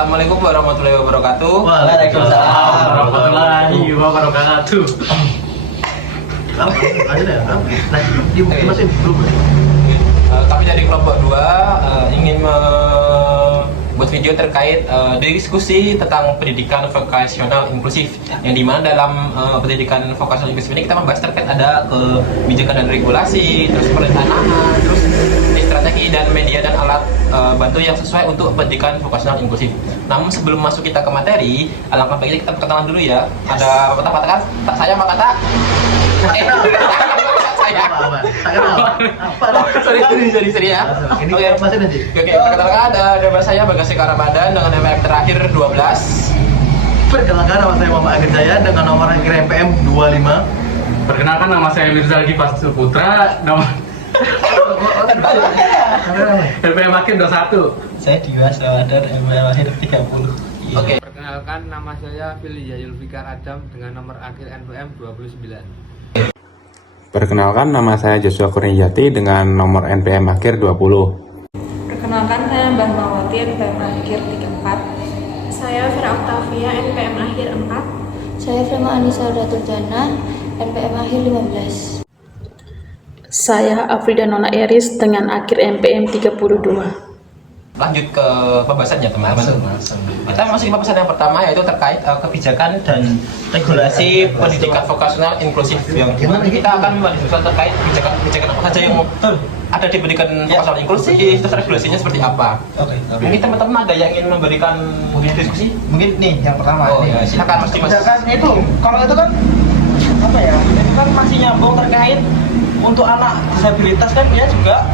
Assalamualaikum warahmatullahi wabarakatuh. Waalaikumsalam warahmatullahi wabarakatuh. Kami dari kelompok 2 ingin membuat video terkait diskusi tentang pendidikan vokasional inklusif, yang dimana dalam pendidikan vokasional inklusif ini kita membahas terkait ada kebijakan dan regulasi, terus perencanaan, terus strategi dan media dan alat bantu yang sesuai untuk pendidikan vokasional inklusif. Namun sebelum masuk kita ke materi, alangkah baiknya kita perkenalan dulu ya. Ada kata-kata kan? Tak saya maka tak. Sorry ya. Oke, perkenalkan ada nama saya Bagasika Ramadan dengan NPM terakhir 12. Perkenalkan nama saya Muhammad Agir Jaya dengan nomor akhir NPM 25. Perkenalkan nama saya Mirzal Gipas Putra, nama NPM akhir 21. Saya Diwas Ramadan NPM akhir 30. Oke. Perkenalkan, nama saya Fili Yayul Fikar Adam dengan nomor akhir NPM 29. Perkenalkan, nama saya Joshua Kurniati dengan nomor NPM akhir 20. Perkenalkan, saya Mbak Mawati, NPM akhir 34. Saya Vera Octavia, NPM akhir 4. Saya Firma Anissa Daturjana, NPM akhir 15. Saya Afrida Nona Eris dengan akhir NPM 32. Lanjut ke pembahasannya teman-teman. Kita masuk ke pembahasan yang pertama, yaitu terkait kebijakan dan regulasi pendidikan vokasional inklusif, yang dimana kita akan membahas terkait kebijakan apa saja yang ada di pendidikan vokasional inklusif, terus regulasinya seperti apa. Mungkin teman-teman ada yang ingin memberikan diskusi? Mungkin nih yang pertama. Oh ya, silakan Mas Dimas. Kebijakan itu, kalau itu kan apa ya? Itu kan masih nyambung terkait untuk anak disabilitas kan dia juga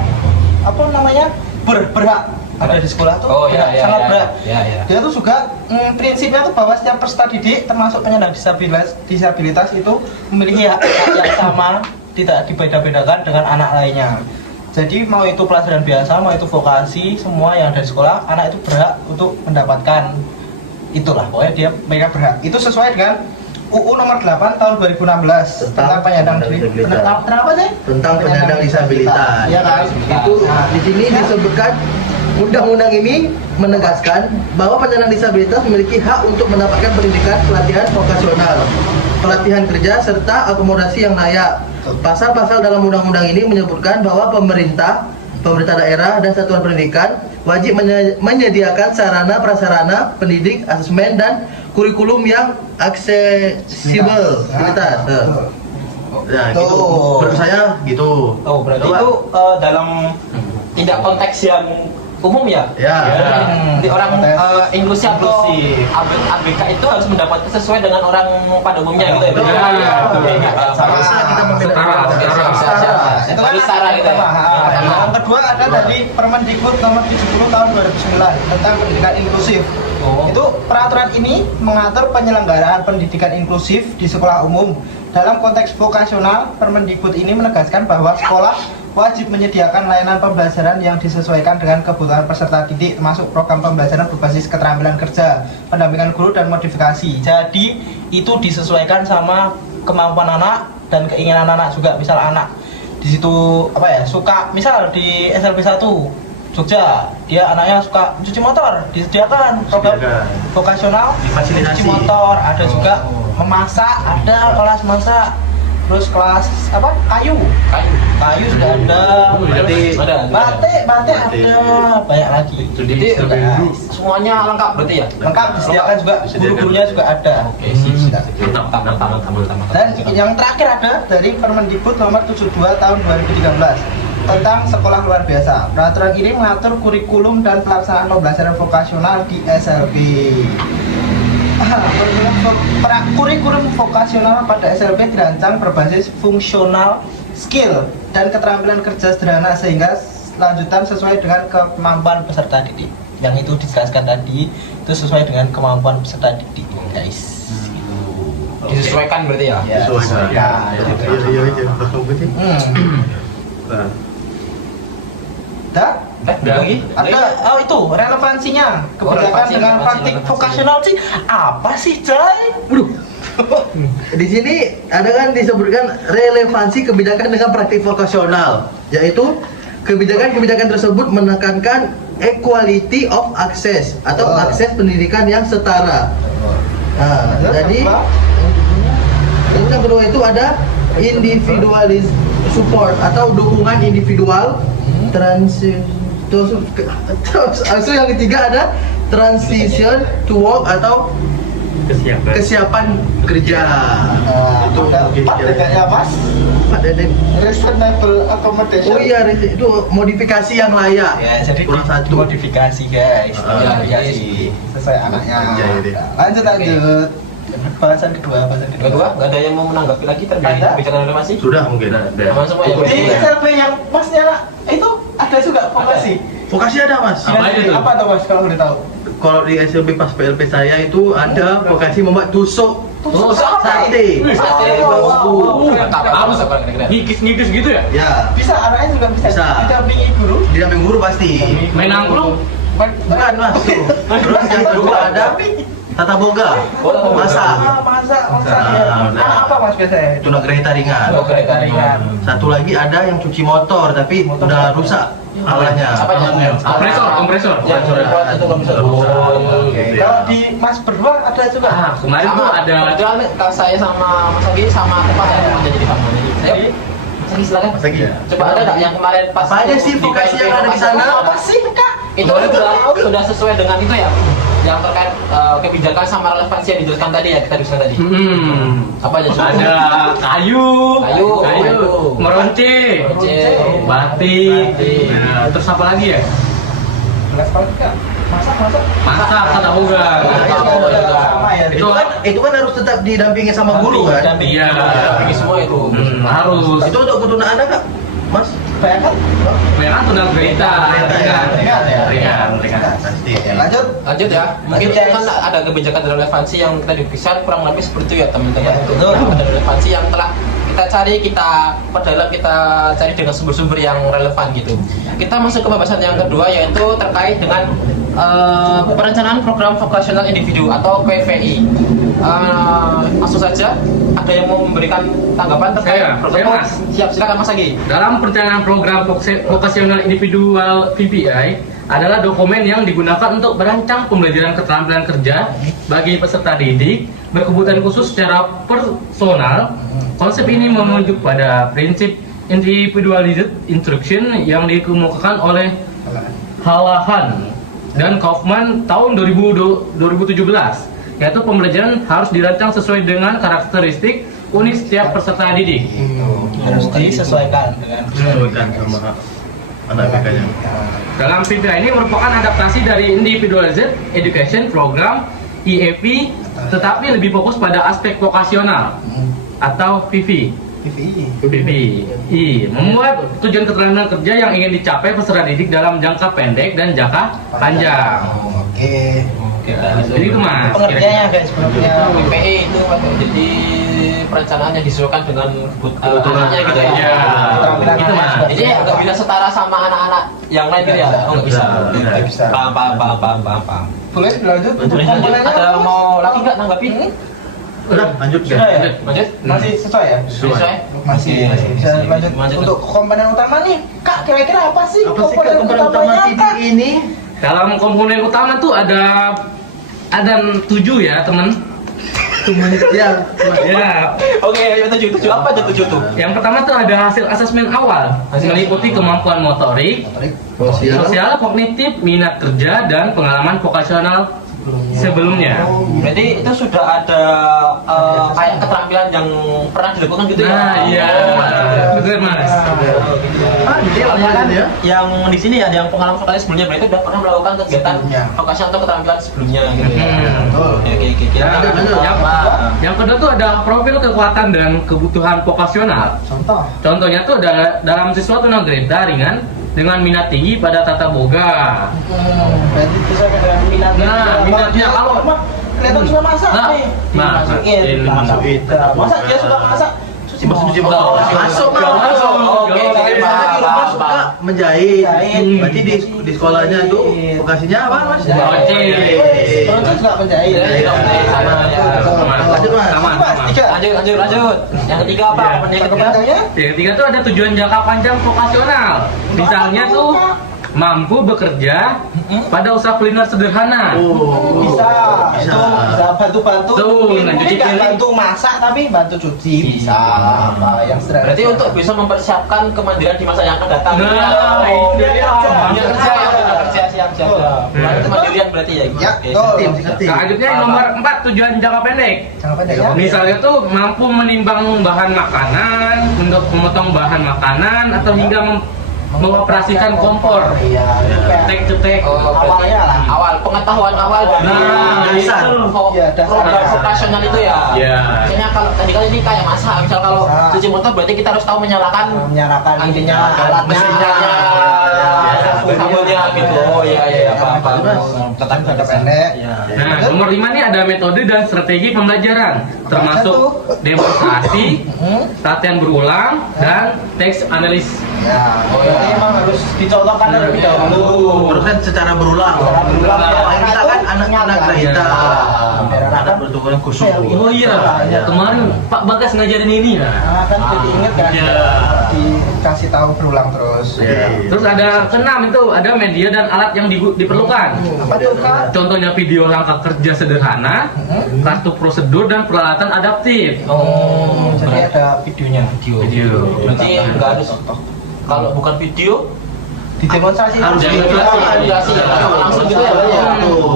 apa namanya berhak ada di sekolah tuh. Oh iya, sangat berat. Iya. Dia tuh juga prinsipnya tuh bahwa setiap peserta didik termasuk penyandang disabilitas itu memiliki hak yang sama, tidak dibeda-bedakan dengan anak lainnya. Jadi mau itu pelajaran biasa, mau itu vokasi, semua yang ada di sekolah, anak itu berhak untuk mendapatkan itulah. Pokoknya mereka berhak. Itu sesuai dengan UU nomor 8 tahun 2016 tentang penyandang disabilitas. Tentang penyandang disabilitas. Ya kan? Itu di sini disebutkan undang-undang ini menegaskan bahwa penyandang disabilitas memiliki hak untuk mendapatkan pendidikan pelatihan vokasional, pelatihan kerja serta akomodasi yang layak. Pasal-pasal dalam undang-undang ini menyebutkan bahwa pemerintah daerah dan satuan pendidikan wajib menyediakan sarana prasarana pendidik, asesmen dan kurikulum yang aksesibel. Nah, gitu. Menurut saya gitu. Oh, berarti itu dalam tidak konteks yang umum ya? Jadi orang inklusi atau ABK itu harus mendapatkan sesuai dengan orang pada umumnya gitu ya? Sama kita setara gitu ya? Yang kedua ada dari Permendikbud nomor 70 tahun 2009 tentang pendidikan inklusif. Itu peraturan ini mengatur penyelenggaraan pendidikan inklusif di sekolah umum. Dalam konteks vokasional, Permendikbud ini menegaskan bahwa sekolah wajib menyediakan layanan pembelajaran yang disesuaikan dengan kebutuhan peserta didik, termasuk program pembelajaran berbasis keterampilan kerja, pendampingan guru dan modifikasi. Jadi itu disesuaikan sama kemampuan anak dan keinginan anak juga. Misal anak di situ suka, misal di SLB 1 Jogja, dia anaknya suka cuci motor, disediakan program vokasional cuci motor, ada juga memasak, ada kelas masak, terus kelas kayu sudah ada, batik ada, banyak lagi. Jadi semuanya lengkap berarti ya? Lengkap, disediakan juga, guru-gurunya juga ada. Oke, Dan yang terakhir ada dari Permendikbud nomor 72 tahun 2013 tentang sekolah luar biasa. Peraturan ini mengatur kurikulum dan pelaksanaan pembelajaran vokasional di SLB. Kurikulum vokasional pada SLB dirancang berbasis fungsional skill dan keterampilan kerja sederhana sehingga lanjutan sesuai dengan kemampuan peserta didik. Yang itu dijelaskan tadi itu sesuai dengan kemampuan peserta didik, guys. Disesuaikan berarti ya? Disesuaikan. Ada lagi? Ada itu relevansinya kebijakan dengan praktik vokasional sih apa sih, Jai? Di sini ada kan disebutkan relevansi kebijakan dengan praktik vokasional, yaitu Kebijakan-kebijakan tersebut menekankan equality of access atau akses pendidikan yang setara. Nah, jadi yang kedua itu ada individualist support atau dukungan individual terus yang ketiga ada transition to work atau kesiapan kerja. Itu ya Mas. Reasonable accommodation. Oh iya, itu modifikasi yang layak. Ya, jadi kurang satu. modifikasi guys. Modifikasi sesuai anaknya. Lanjut. Bahasan kedua. Kedua, nggak ada yang mau menanggapi lagi terkait kebijakan relevasi? Sudah mungkin ada. Aman semua ya? Di survei yang Masnya itu ada juga vokasi. Vokasi ada Mas. Apa itu? Apa tuh Mas kalau boleh tahu? Kalau di SMP pas PLP saya itu ada vokasi membuat tusuk sate. Harus apa kira-kira? Ngikis gitu ya? Ya, Bisa, anaknya juga bisa. Bisa. Didampingi guru. didamping guru pasti. Main angklung? Bukan Mas. Terus yang kedua ada tata boga, masak. Masak. Nah. Apa Mas biasanya? Tuna kereta ringan. Kereta ringan. Satu lagi ada yang cuci motor tapi udah rusak alatnya. Apa namanya? Kompresor. Ya, itu kompresor. Kalau di Mas berdua ada juga. Kemarin tuh ada Kebetulan kalau saya sama Mas Agi sama tempat yang mau jadi kamu. Ayo, Mas Agi silakan. Mas Agi. Coba ada nggak yang kemarin pas? Apa aja sih vokasi yang ada di sana? Apa sih Kak? Itu sudah sesuai dengan itu ya? Yang terkait kebijakan sama relevansi yang dijelaskan tadi ya, kita diskusikan tadi. Apa aja? ada kayu, meronce, batik. Nah, terus apa lagi ya? Masak tata boga. Sama ya. Itu kan harus tetap didampingi sama guru kan? Iya. Dampingi semua itu. Harus. Itu untuk ketuaan anak Kak, Mas? Bayangkan. Merah tuna kereta. Ringan. Pasti. Lanjut. Lanjut ya, mungkin Lanjut, kan ada kebijakan relevansi yang kita diskusikan kurang lebih seperti itu ya teman-teman. Betul. Ada relevansi yang telah kita cari, kita perdalam, kita cari dengan sumber-sumber yang relevan gitu. Kita masuk ke pembahasan yang kedua yaitu terkait dengan perencanaan program vokasional individu atau PVI. Langsung saja, ada yang mau memberikan tanggapan terkait Saya, Mas. Siap, silakan Mas Agi. Dalam perencanaan program vokasional individual VPI adalah dokumen yang digunakan untuk merancang pembelajaran keterampilan kerja bagi peserta didik berkebutuhan khusus secara personal. Konsep ini menunjuk pada prinsip individualized instruction yang dikemukakan oleh Halahan dan Kaufman tahun 2017, yaitu pembelajaran harus dirancang sesuai dengan karakteristik unik setiap peserta didik. Harus disesuaikan dengan sama anak BK-nya. Dalam PPI ini merupakan adaptasi dari Individualized Education Program IEP, tetapi lebih fokus pada aspek vokasional atau VV. PPI membuat tujuan keterampilan kerja yang ingin dicapai peserta didik dalam jangka pendek dan jangka panjang. Oke. Jadi itu Mas. Pengertiannya guys, pengertiannya. PPI itu jadi perencanaan yang disesuaikan dengan kebutuhannya gitu ya. Iya. Gitu Mas. Jadi nggak bisa setara sama anak-anak yang lain gitu ya. Oh nggak bisa. Bisa. Paham. Boleh lanjut. Ada mau lagi nggak nanggapi? Udah, lanjut Sudah ya? Lanjut. Masih sesuai ya? Sesuai. Masih bisa lanjut. Lanjut. Untuk komponen utama nih, Kak, kira-kira apa sih Apa sih Kak komponen utama utamanya, titik Kak? ini? Dalam komponen utama tuh ada 7 ya teman. Ya, Ya. Oke, tujuh apa aja tujuh tuh? Yang pertama tuh ada hasil asesmen awal, meliputi kemampuan motorik, sosial, kognitif, minat kerja, dan pengalaman vokasional sebelumnya. Berarti itu sudah ada kayak keterampilan yang pernah dilakukan gitu ya? Nah, iya, betul Mas. ya. Yang di sini ada yang pengalaman vokasi sebelumnya, berarti udah pernah melakukan kegiatan vokasional atau keterampilan sebelumnya gitu ya? Oke. Yang kedua tuh ada profil kekuatan dan kebutuhan vokasional. Contohnya tuh ada dalam siswa tunagrita ringan dengan minat tinggi pada tata boga. Berarti bisa dengan minatnya. Nah, minatnya kalau kelihatan sudah masak Nah, nih. masukin. Masak dia sudah masak. cuci motor. Masuk mah. Oke, Saya di rumah suka menjahit. Berarti di sekolahnya tuh vokasinya apa mas? Terus juga penjahit. Lanjut mas. Sama. Lanjut. Yang ketiga apa? Yang ketiga? Yang ketiga tuh ada tujuan jangka panjang vokasional. Misalnya tuh mampu bekerja pada usaha kuliner sederhana. Bisa bantu-bantu. Tuh, mungkin cuci nggak piring. bantu masak tapi bantu cuci bisa. Apa yang sederhana. Berarti untuk bisa mempersiapkan kemandirian di masa yang akan datang. Nah, itu dia. Kerja siap. Kemandirian berarti ya. Ya, Oke, betul. Selanjutnya yang nomor 4 tujuan jangka pendek. Jangan pendek ya. Misalnya tuh mampu menimbang bahan makanan, untuk memotong bahan makanan atau hingga mengoperasikan kompor. Iya. Tek cetek. Awalnya lah. Awal pengetahuan awal dari dasar. program vokasional itu ya. Iya. Misalnya kalau tadi kan ini kayak masak, misal kalau cuci motor berarti kita harus tahu menyalakan Menyalakan alatnya, mesinnya, sabunnya gitu. Oh iya apa. Tetap jangka pendek. Nah, nomor 5 nih ada metode dan strategi pembelajaran, termasuk demonstrasi, latihan berulang, dan teks analis. Ya, berarti emang harus dicontohkan terlebih dahulu. Terus kan secara berulang. Kita kan anak-anak kita. Anak bertujuan khusus. Oh iya, kemarin Pak Bagas ngajarin ini ya. Kan jadi inget kan? Dikasih tahu berulang terus. Terus ada keenam itu ada media dan alat yang diperlukan. Apa tuh Kak? Contohnya video langkah kerja sederhana, kartu prosedur dan peralatan adaptif. Oh, jadi ada videonya. Video. Berarti nggak harus kalau bukan video Didemonstrasi Harus demonstrasi langsung gitu ya.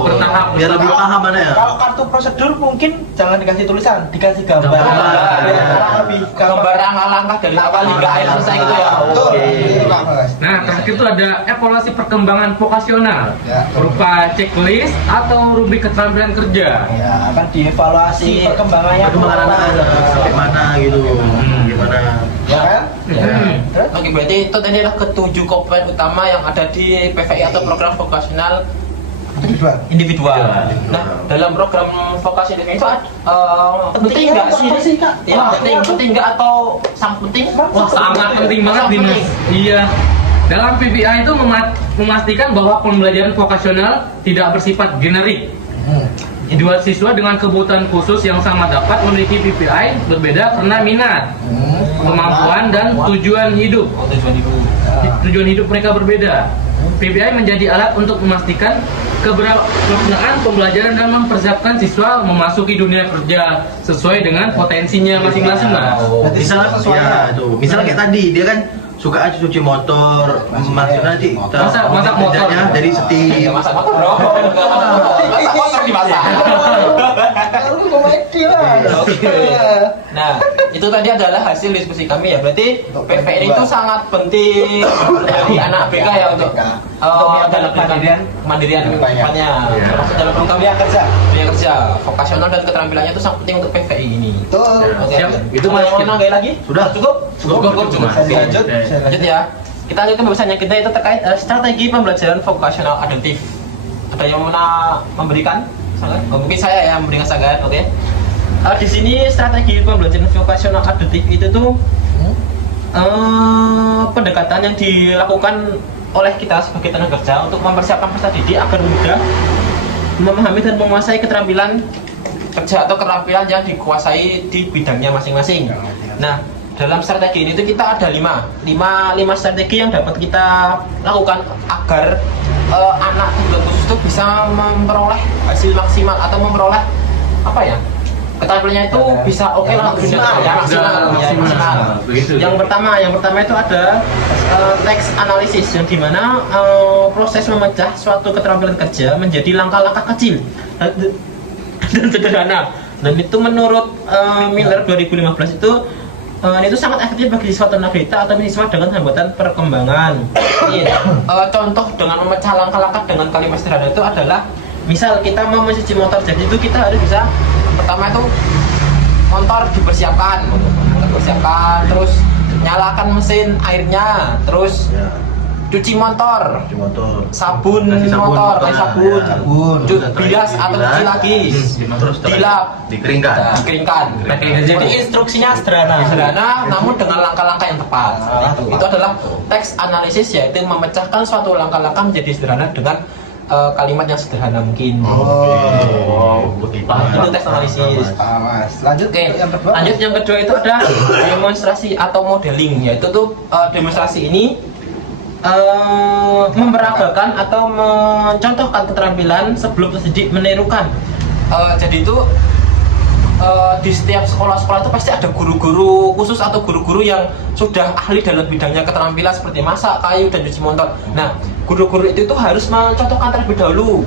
Bertahap biar lebih paham mana ya. Kalau kartu prosedur mungkin jangan dikasih tulisan, dikasih gambar. Gambar. Biar lebih Gambar langkah dari awal hingga akhir selesai gitu ya. Betul. Itu Kak Mas. Nah, terakhir itu ada evaluasi perkembangan vokasional berupa checklist atau rubrik keterampilan kerja. Ya, kan dievaluasi perkembangannya Perkembangan anak sampai mana gitu. Gimana? Ya kan? Terus? Oke, berarti itu tadi adalah ketujuh komponen utama yang ada di PVI atau program vokasional individual. Nah, dalam program vokasi individu itu penting nggak sih? Ya, penting nggak atau sangat penting? Wah, sangat penting banget Sangat Dimas. penting. Iya. Dalam PPI itu memastikan bahwa pembelajaran vokasional tidak bersifat generik. Individual siswa dengan kebutuhan khusus yang sama dapat memiliki PPI berbeda karena minat, kemampuan dan tujuan hidup. Tujuan hidup mereka berbeda. PPI menjadi alat untuk memastikan keberlangsungan pembelajaran dan mempersiapkan siswa memasuki dunia kerja sesuai dengan potensinya masing-masing, Mas. Misalnya kayak tadi dia kan suka aja cuci motor, maksudnya nanti Masak motor. kerjanya jadi setim. Masak motor bro. Masak motor dimasak. Lu komedi lah. Nah, itu tadi adalah hasil diskusi kami ya. Berarti PPI itu sangat penting dari anak BK ya untuk dalam kemandirian kedepannya. Termasuk dalam program kerja vokasional dan keterampilannya itu sangat penting untuk PPI ini. Betul. Oke. Siap. Itu mau nambah lagi? Sudah. Cukup cuma. Lanjut. Lanjut ya. Kita lanjut ke pembahasannya kita itu terkait strategi pembelajaran vokasional adaptif. Ada yang mau memberikan? Mungkin saya yang memberikan saran, oke? Di sini strategi pembelajaran vokasional adaptif itu tuh pendekatan yang dilakukan oleh kita sebagai tenaga kerja untuk mempersiapkan peserta didik agar mudah memahami dan menguasai keterampilan kerja atau keterampilan yang dikuasai di bidangnya masing-masing. Nah, dalam strategi ini tuh kita ada lima strategi yang dapat kita lakukan agar anak kebutuhan khusus itu bisa memperoleh hasil maksimal atau memperoleh apa ya, keterampilannya itu bisa oke lah untuk maksimal. Yang pertama itu ada teks analisis yang dimana proses memecah suatu keterampilan kerja menjadi langkah-langkah kecil dan sederhana. Dan itu menurut Miller 2015 itu sangat efektif bagi siswa tunagrita atau siswa dengan hambatan perkembangan. Contoh dengan memecah langkah-langkah dengan kalimat sederhana itu adalah misal kita mau mencuci motor, jadi itu kita harus bisa pertama itu motor dipersiapkan, terus nyalakan mesin airnya, terus cuci motor, sabun Kasih motor, sabun, bilas atau cuci lagi, terus dilap, dikeringkan. Jadi instruksinya sederhana, namun dengan langkah-langkah yang tepat. Itu adalah teks analisis, yaitu memecahkan suatu langkah-langkah menjadi sederhana dengan kalimat yang sederhana mungkin. Itu teks analisis. Lanjut. Oke, lanjut yang kedua itu ada demonstrasi atau modeling, yaitu tuh demonstrasi ini memperagakan atau mencontohkan keterampilan sebelum terjadi menirukan. Jadi itu di setiap sekolah-sekolah itu pasti ada guru-guru khusus atau guru-guru yang sudah ahli dalam bidangnya keterampilan seperti masak, kayu, dan cuci motor. Nah, guru-guru itu harus mencontohkan terlebih dahulu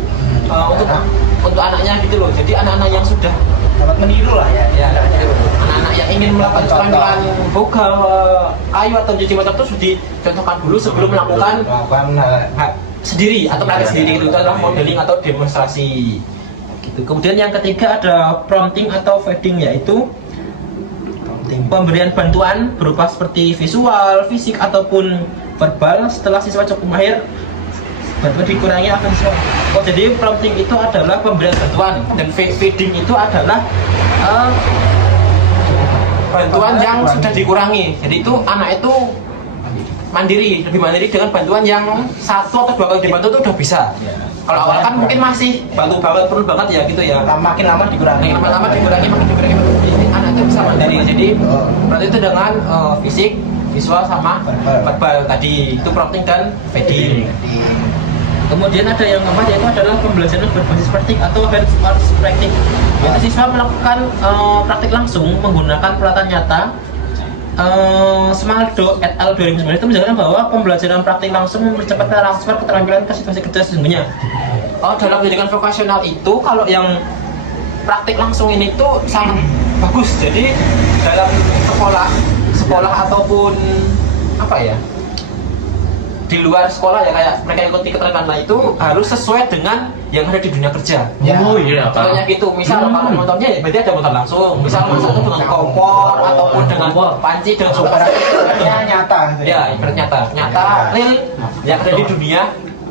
untuk anaknya gitu loh. Jadi anak-anak yang sudah Dapat meniru lah ya. Anak-anak yang ingin melakukan keterampilan boga, kayu atau cuci motor itu sudah dicontohkan dulu sebelum melakukan sendiri atau praktek sendiri. Itu adalah modeling atau demonstrasi. Kemudian yang ketiga ada prompting atau feeding, yaitu pemberian bantuan berupa seperti visual, fisik ataupun verbal setelah siswa cukup mahir bantuan dikurangi akan siswa. Jadi prompting itu adalah pemberian bantuan dan feeding itu adalah bantuan yang sudah dikurangi. Jadi itu anak itu lebih mandiri dengan bantuan yang 1 atau 2 kali dibantu itu udah bisa. Kalau awal kan mungkin masih perlu banget ya gitu ya. Makin lama dikurangi. Lama-lama dikurangi. Jadi anak itu bisa mandiri. Jadi berarti itu dengan fisik, visual sama verbal tadi, itu prompting dan feeding. Kemudian ada yang keempat, yaitu adalah pembelajaran berbasis praktik atau hands-on praktik. Yaitu siswa melakukan praktik langsung menggunakan peralatan nyata. Smaldo et al. 2009 itu menjelaskan bahwa pembelajaran praktik langsung mempercepat transfer keterampilan ke situasi kerja sesungguhnya. Dalam pendidikan vokasional itu kalau yang praktik langsung ini tuh sangat bagus. Jadi dalam sekolah ataupun apa ya, di luar sekolah ya, kayak mereka ikuti keterampilan itu harus sesuai dengan yang ada di dunia kerja. Contohnya gitu, misal kalau motornya ya berarti ada motor langsung. Misal masak itu dengan kompor ataupun dengan panci dan sebagainya nyata. Ya, ibarat nyata real yang ada di dunia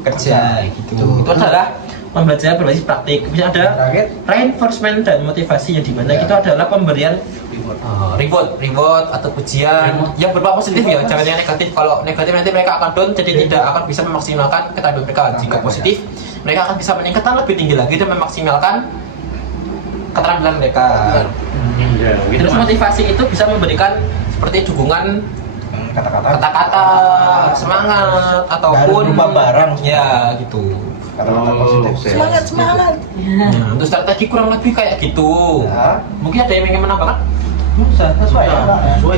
kerja gitu. Itu adalah pembelajaran berbasis praktik. Bisa ada reinforcement dan motivasi, yang dimana itu adalah pemberian reward atau pujian yang berupa positif ya, jangan yang negatif. Kalau negatif nanti mereka akan down, jadi tidak akan bisa memaksimalkan keterampilan mereka. Jika positif, mereka akan bisa meningkatkan lebih tinggi lagi dan memaksimalkan keterampilan mereka. Terus motivasi itu bisa memberikan seperti dukungan kata-kata semangat ataupun barang ya gitu. Kata-kata positif. Semangat. Untuk strategi kurang lebih kayak gitu. Mungkin ada yang ingin menambahkan? Sesuai. Oke,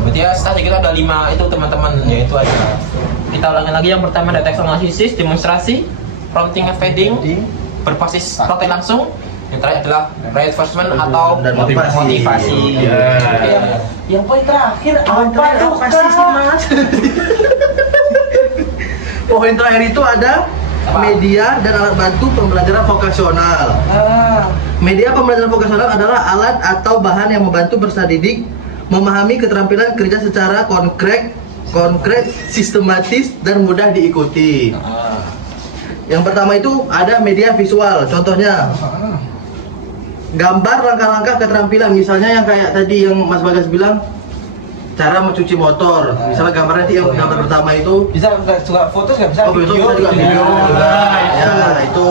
berarti ya strategi kita ada 5 itu teman-teman, yaitu ada. Kita ulangi lagi, yang pertama ada teks analisis, demonstrasi, prompting and feeding, berbasis praktek langsung. Yang terakhir adalah reinforcement atau motivasi. Yang poin terakhir apa tuh pasti sih Mas? Poin terakhir itu ada media dan alat bantu pembelajaran vokasional. Media pembelajaran vokasional adalah alat atau bahan yang membantu peserta didik memahami keterampilan kerja secara konkret, sistematis, dan mudah diikuti. Yang pertama itu ada media visual, contohnya gambar langkah-langkah keterampilan, misalnya yang kayak tadi yang Mas Bagas bilang, cara mencuci motor. Misalnya gambarnya yang gambar pertama itu bisa juga foto, nggak bisa video juga video. Ya itu.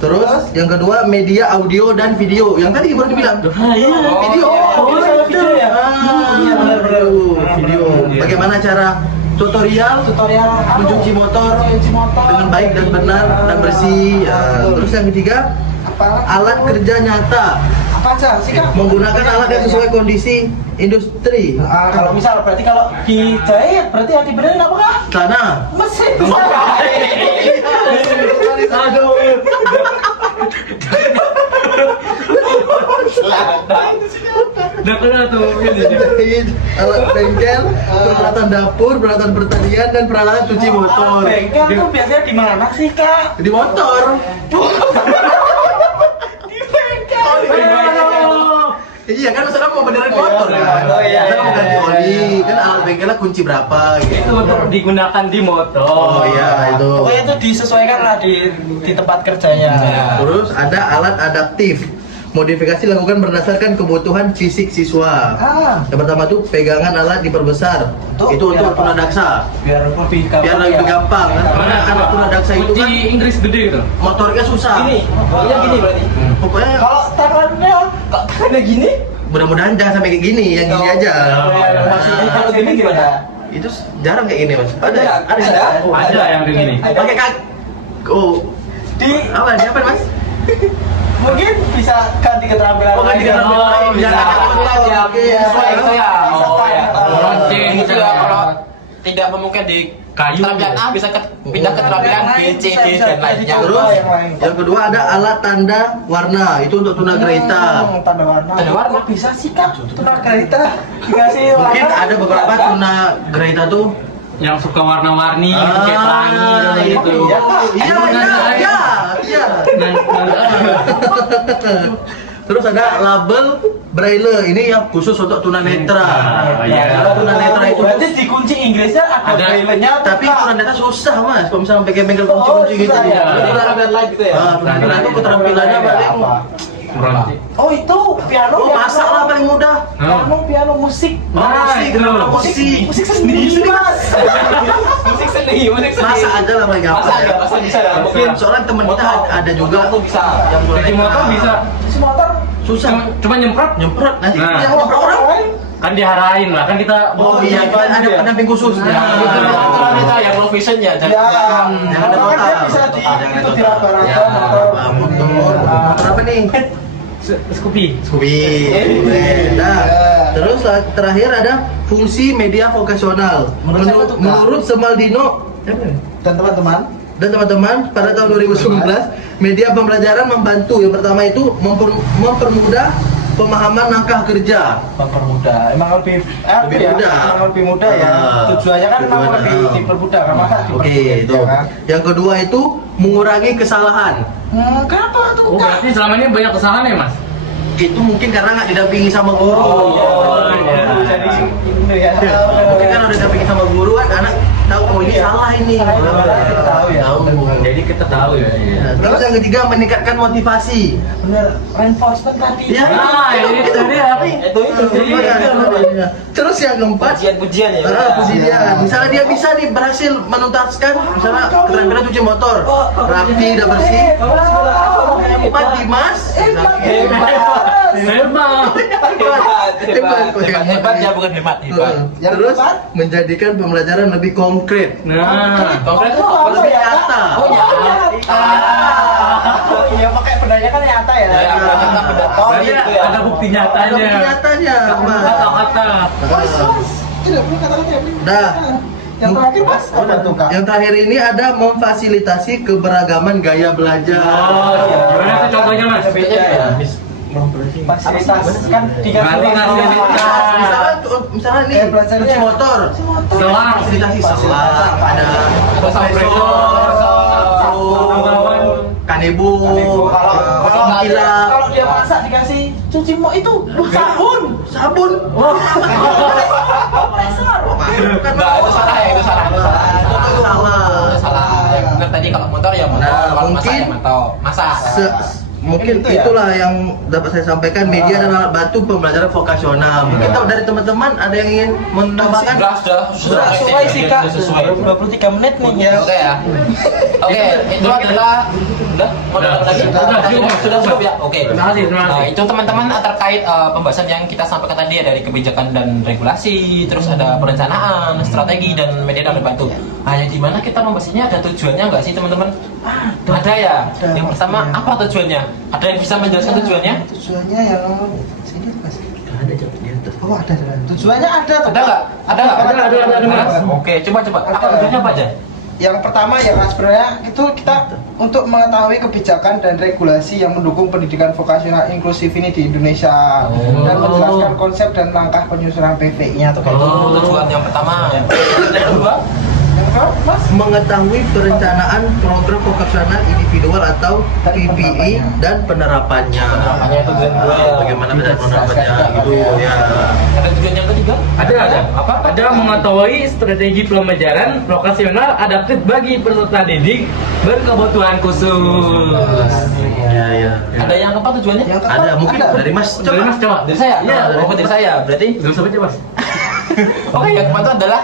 Terus yang kedua media audio dan video. Yang tadi baru dibilang. Video. Video ya. Iya benar. Video. Bagaimana cara tutorial mencuci motor dengan baik dan benar dan bersih. Terus yang ketiga alat kerja nyata. Apa aja sih Kak? Menggunakan alat yang sesuai kondisi industri. Kalau misal berarti kalau dijahit berarti yang dibenerin apa Kak? Celana. Mesin. Aduh. Jahit, alat bengkel, peralatan dapur, peralatan pertanian, dan peralatan cuci motor. Bengkel tuh biasanya di mana sih Kak? Di motor. Iya kan misalnya mau benerin motor kan. Oh iya. Misalnya mau ganti oli, kan alat bengkelnya kunci berapa gitu. Itu untuk digunakan di motor. Oh iya itu. Pokoknya itu disesuaikan lah di tempat kerjanya. Terus ada alat adaptif. Modifikasi dilakukan berdasarkan kebutuhan fisik siswa. Yang pertama tuh pegangan alat diperbesar. Itu untuk tunadaksa. Biar Lebih gampang kan. Karena anak tunadaksa itu kan Kunci Inggris gede itu. motornya susah. Pokoknya gini berarti. Pokoknya Kalau tangannya gini, mudah-mudahan jangan sampai kayak gini, yang gini aja. maksudnya kalau gini gimana? Itu jarang kayak gini mas. Ada. Ada yang begini. Pakai kaki. Oh. Di Apa mas? mungkin bisa ganti keterampilan. Oh, ganti keterampilan lain. Bisa Oke. Sesuai itu ya. Oh ya. Lonceng Itu ya kalau tidak memungkinkan di Kayu. keterampilan A bisa pindah ke keterampilan B, C, D dan lainnya. Terus yang kedua ada alat tanda warna. Itu untuk tunagrahita. Tanda warna. Tanda warna. Kok bisa sih kak tunagrahita dikasih warna? Mungkin ada beberapa tunagrahita tuh Yang suka warna-warni, pakai pelangi gitu. Iya. Terus ada label braille, ini yang khusus untuk tunanetra. Tunanetra itu berarti di kunci Inggrisnya ada braille-nya. tapi tunanetra susah mas, kalau misalnya pakai bengkel kunci-kunci gitu. susah ya. Jadi keterampilan lain gitu ya. Tunanetra itu keterampilannya paling Oh itu piano. oh masak lah paling mudah. Piano musik. Musik seni mas. Musik seni. Masak aja lah paling gampang. Masak bisa ya. Mungkin soalnya teman kita ada juga bisa. yang Cuci motor bisa. Si motor. susah Cuma nyemprot. nyemprot nanti Nah. yang nyemprot orang. Kan diarahin lah, kan kita Oh iya, kan ada pendamping khusus. Itu kita yang low visionnya. Ya. Jangan ada Kan dia motor. bisa di Jangan itu ada di motor. raba-raba Ya, motor. motor apa nih? Scoopy. Scooby. Nah, terus terakhir ada fungsi media vokasional. Menurut Semaldino Dan teman-teman. dan teman-teman pada tahun 2019 media pembelajaran membantu. Yang pertama itu mempermudah pemahaman langkah kerja. Mempermudah. Emang lebih Lebih ya, mudah. emang lebih mudah ya. Tujuannya kan emang Tujuan, lebih dipermudah kan masa Oke, dipermudah, itu. ya kan? Yang kedua itu mengurangi kesalahan. Kenapa tuh? Oh, berarti selama ini banyak kesalahan ya, Mas? Itu mungkin karena nggak didampingi sama guru. Jadi itu ya. Mungkin kan udah didampingi sama guru kan anak tahu oh ini salah ini. Kita tahu ya. Jadi kita tahu ya. Terus yang ketiga meningkatkan motivasi. Bener, reinforcement tadi. Ya. Nah, itu dia. Itu. Terus yang keempat Pujian ya. pujian. Misalnya dia bisa nih berhasil menuntaskan misalnya keterampilan cuci motor, rapi udah bersih. Hebat Dimas. Hebat ya, bukan hebat. Terus menjadikan pembelajaran lebih konkret. Nah, Konkret itu apa Lebih ya? nyata. Oh nyata. Oh iya, pakai bendanya kan nyata ya. Ya, nyata benda. Oh berarti gitu ya. ada bukti Ada nyatanya. bukti nyatanya. Mas. Kata-kata. Tidak perlu kata-kata. Dah. Yang terakhir mas, apa tuh kak? Yang terakhir ini ada memfasilitasi keberagaman gaya belajar. Oh, gimana tuh contohnya, Mas? Beda ya. Fasilitas kan dikasih Misalnya nih belajar cuci motor, Selang. fasilitasi selang, ada kompresor, kanebo, kalau dia masak dikasih cuci itu sabun. Kompresor. Nah, itu salah ya, itu salah. Itu salah. Yang benar tadi kalau motor ya motor, Nah, kalau masak mungkin ya motor. Masak. Mungkin Gitu ya? itulah yang dapat saya sampaikan. Media dan alat bantu pembelajaran vokasional. Mungkin tahu dari teman-teman ada yang ingin menambahkan? Sudah Sesuai sih kak. Sesuai. 23 menit nih ya. Oke ya. Oke, itu kita udah mau datang lagi. Sudah cukup ya. Oke. Terima kasih. Nah, itu teman-teman terkait pembahasan yang kita sampaikan tadi ya, dari kebijakan dan regulasi, terus ada perencanaan, strategi dan media dan bantu. Hanya di mana kita membahasnya ada tujuannya nggak sih teman-teman? Ada ya. Yang pertama apa tujuannya? Ada yang bisa menjelaskan tujuannya? Tujuannya yang sini mas. Ada di atas. Oh ada. Tujuannya ada. Ada nggak? Ada nggak? Ada, Mas. Oke, coba. Apa tujuannya apa aja? Yang pertama ya mas, sebenarnya itu kita untuk mengetahui kebijakan dan regulasi yang mendukung pendidikan vokasional inklusif ini di Indonesia dan menjelaskan konsep dan langkah penyusunan PVI-nya. Tujuan yang pertama. Yang kedua? Yang mengetahui perencanaan program vokasional individual atau PPI dan penerapannya. Penerapannya itu tujuan kedua ya. Bagaimana penerapannya gitu ya. Ada tujuan yang ketiga? Ada. Apa? Ada mengetahui strategi pembelajaran vokasional adaptif bagi peserta didik berkebutuhan khusus. Ya. Ada yang keempat tujuannya? Ada mungkin dari Mas. Dari Mas coba. Dari saya? Iya. Dari saya. Berarti Gak usah baca, Mas. oke, yang keempat itu adalah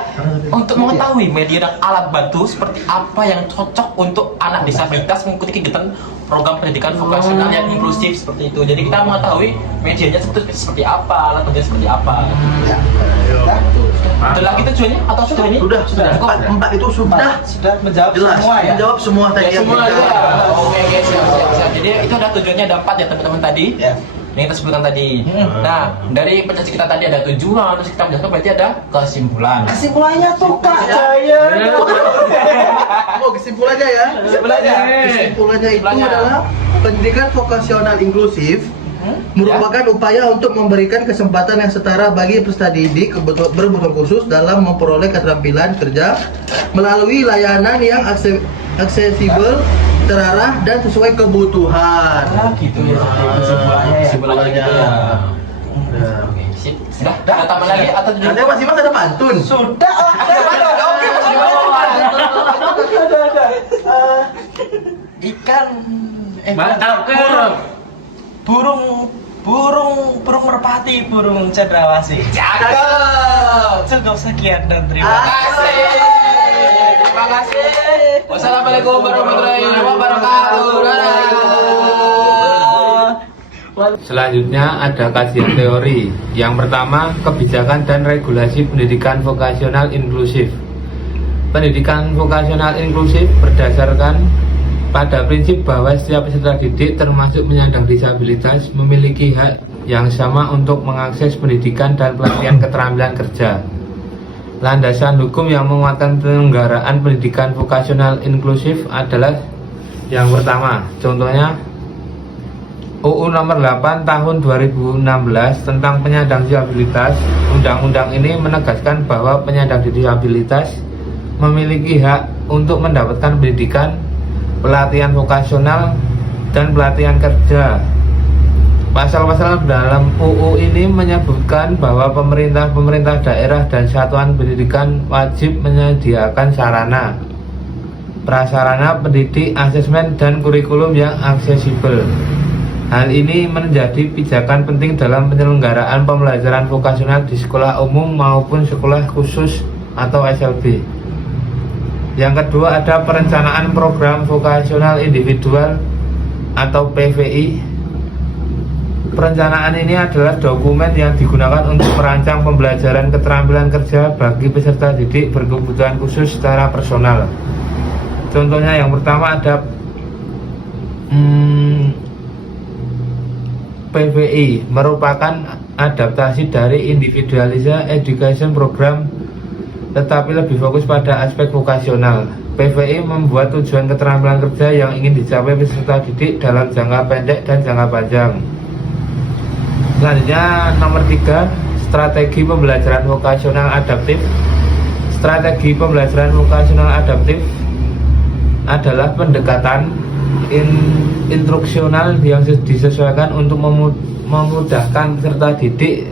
untuk mengetahui media dan alat bantu seperti apa yang cocok untuk anak disabilitas mengikuti kegiatan program pendidikan vokasional yang inklusif seperti itu. Jadi kita mengetahui medianya seperti apa, alat bantunya seperti apa. Ada lagi tujuannya atau sudah ini? Sudah. Cukup? Empat itu sudah menjawab jelas. semua ya. Menjawab semua tadi Ya, yang semua kita- ya. Oke, siap. Jadi itu ada tujuannya, ada 4 ya teman-teman tadi. Ya. Yang kita sebutkan tadi. Nah, dari penjelasan kita tadi ada tujuan, terus kita menjelaskan berarti ada kesimpulan. Kesimpulannya tuh Kak Jaya. Oh, kesimpulannya ya. Kesimpulannya. Kesimpulannya itu Kesimpulannya. adalah pendidikan vokasional inklusif merupakan upaya untuk memberikan kesempatan yang setara bagi peserta didik berkebutuhan khusus dalam memperoleh keterampilan kerja melalui layanan yang aksesibel, terarah dan sesuai kebutuhan. Gitu ya. Kesimpulannya gitu ya. Oke, sip. Sudah? Ada tambah lagi atau tidak? Ada masih Mas ada pantun. Sudah. Oke, Ada. Ikan Mantap ke. burung merpati, burung cendrawasih. Cakep. Cukup sekian dan terima Kasih. Terima kasih. Wassalamualaikum warahmatullahi wabarakatuh. Selanjutnya ada kajian teori. Yang pertama, kebijakan dan regulasi pendidikan vokasional inklusif. Pendidikan vokasional inklusif berdasarkan pada prinsip bahwa setiap peserta didik termasuk penyandang disabilitas memiliki hak yang sama untuk mengakses pendidikan dan pelatihan keterampilan kerja. Landasan hukum yang menguatkan penyelenggaraan pendidikan vokasional inklusif adalah yang pertama, contohnya UU nomor 8 tahun 2016 tentang penyandang disabilitas. Undang-undang ini menegaskan bahwa penyandang disabilitas memiliki hak untuk mendapatkan pendidikan, pelatihan vokasional, dan pelatihan kerja. Pasal-pasal dalam UU ini menyebutkan bahwa pemerintah daerah dan satuan pendidikan wajib menyediakan sarana, prasarana pendidik, asesmen, dan kurikulum yang aksesibel. Hal ini menjadi pijakan penting dalam penyelenggaraan pembelajaran vokasional di sekolah umum maupun sekolah khusus atau SLB. Yang kedua ada perencanaan program vokasional individual atau PVI. Perencanaan ini adalah dokumen yang digunakan untuk merancang pembelajaran keterampilan kerja bagi peserta didik berkebutuhan khusus secara personal. Contohnya yang pertama ada PVI merupakan adaptasi dari Individualized Education Program tetapi lebih fokus pada aspek vokasional. PVI membuat tujuan keterampilan kerja yang ingin dicapai peserta didik dalam jangka pendek dan jangka panjang. Selanjutnya nomor 3, strategi pembelajaran vokasional adaptif. Strategi pembelajaran vokasional adaptif adalah pendekatan instruksional yang disesuaikan untuk memudahkan peserta didik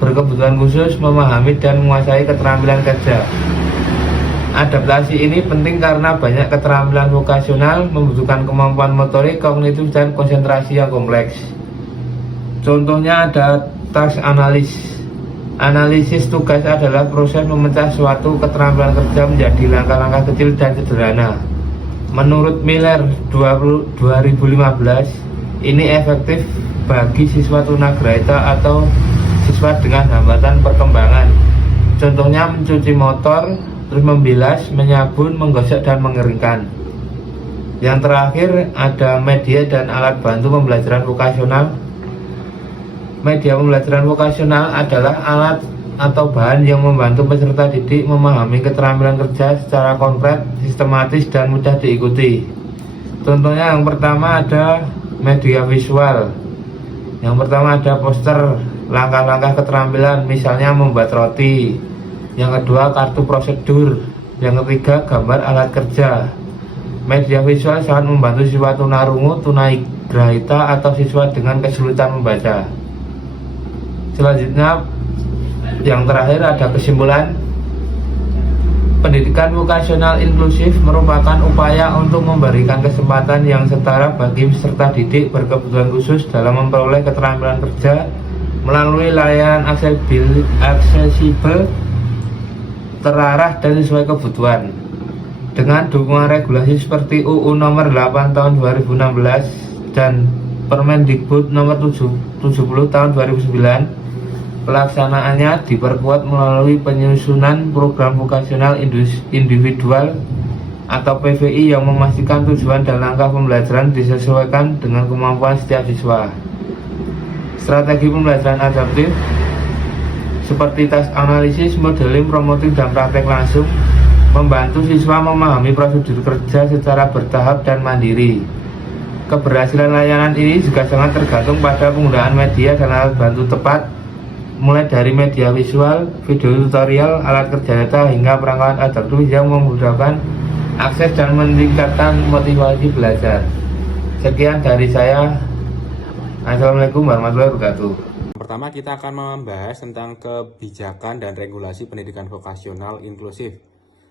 berkebutuhan khusus memahami dan menguasai keterampilan kerja. Adaptasi ini penting karena banyak keterampilan vokasional membutuhkan kemampuan motorik, kognitif, dan konsentrasi yang kompleks. Contohnya ada task analysis. Analisis tugas adalah proses memecah suatu keterampilan kerja menjadi langkah-langkah kecil dan sederhana. Menurut Miller 2015, ini efektif bagi siswa tunagrahita atau siswa dengan hambatan perkembangan. Contohnya mencuci motor, terus membilas, menyabun, menggosok, dan mengeringkan. Yang terakhir ada media dan alat bantu pembelajaran vokasional. Media pembelajaran vokasional adalah alat atau bahan yang membantu peserta didik memahami keterampilan kerja secara konkret, sistematis, dan mudah diikuti. Contohnya yang pertama ada media visual. Yang pertama ada poster, langkah-langkah keterampilan, misalnya membuat roti. Yang kedua kartu prosedur. Yang ketiga, gambar alat kerja. Media visual sangat membantu siswa tunarungu, tunagrahita, atau siswa dengan kesulitan membaca. Selanjutnya, yang terakhir ada kesimpulan. Pendidikan vokasional inklusif merupakan upaya untuk memberikan kesempatan yang setara bagi peserta didik berkebutuhan khusus dalam memperoleh keterampilan kerja melalui layanan aksesibel, terarah, dan sesuai kebutuhan. Dengan dukungan regulasi seperti UU nomor 8 tahun 2016 dan Permendikbud nomor 70 tahun 2009, pelaksanaannya diperkuat melalui penyusunan program vokasional individual atau PVI yang memastikan tujuan dan langkah pembelajaran disesuaikan dengan kemampuan setiap siswa. Strategi pembelajaran adaptif seperti task analisis, modeling, promoting, dan praktek langsung membantu siswa memahami prosedur kerja secara bertahap dan mandiri. Keberhasilan layanan ini juga sangat tergantung pada penggunaan media dan alat bantu tepat, mulai dari media visual, video tutorial, alat kerja nyata, hingga perangkat adaptif yang memudahkan akses dan meningkatkan motivasi belajar. Sekian dari saya. Assalamualaikum warahmatullahi wabarakatuh. Pertama, kita akan membahas tentang kebijakan dan regulasi pendidikan vokasional inklusif.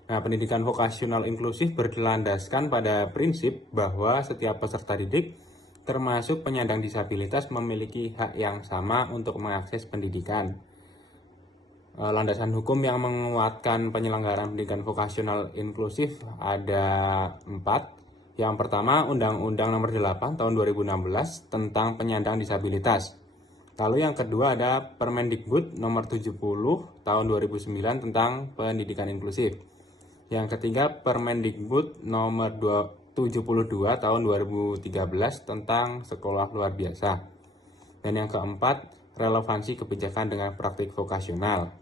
Nah, pendidikan vokasional inklusif berlandaskan pada prinsip bahwa setiap peserta didik, termasuk penyandang disabilitas, memiliki hak yang sama untuk mengakses pendidikan. Landasan hukum yang menguatkan penyelenggaraan pendidikan vokasional inklusif ada 4. Yang pertama, Undang-Undang Nomor 8 Tahun 2016 tentang penyandang disabilitas. Lalu yang kedua ada Permendikbud Nomor 70 Tahun 2009 tentang pendidikan inklusif. Yang ketiga, Permendikbud Nomor 72 tahun 2013 tentang sekolah luar biasa. Dan yang keempat, relevansi kebijakan dengan praktik vokasional.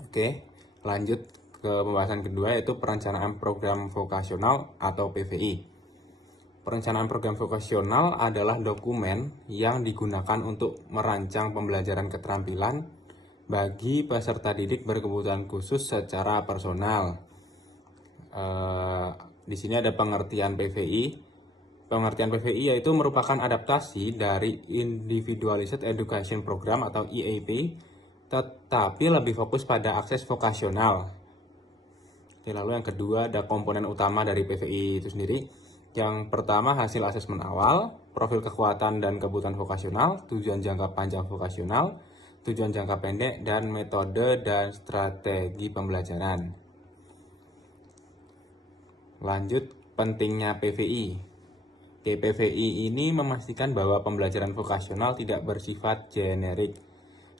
Oke, lanjut ke pembahasan kedua, yaitu perencanaan program vokasional atau PVI. Perencanaan program vokasional adalah dokumen yang digunakan untuk merancang pembelajaran keterampilan bagi peserta didik berkebutuhan khusus secara personal. Di sini ada pengertian PVI. Pengertian PVI yaitu merupakan adaptasi dari Individualized Education Program atau IEP, tetapi lebih fokus pada akses vokasional. Lalu yang kedua ada komponen utama dari PVI itu sendiri. Yang pertama, hasil asesmen awal, profil kekuatan dan kebutuhan vokasional, tujuan jangka panjang vokasional, tujuan jangka pendek, dan metode dan strategi pembelajaran. Lanjut, pentingnya PVI. PVI ini memastikan bahwa pembelajaran vokasional tidak bersifat generik.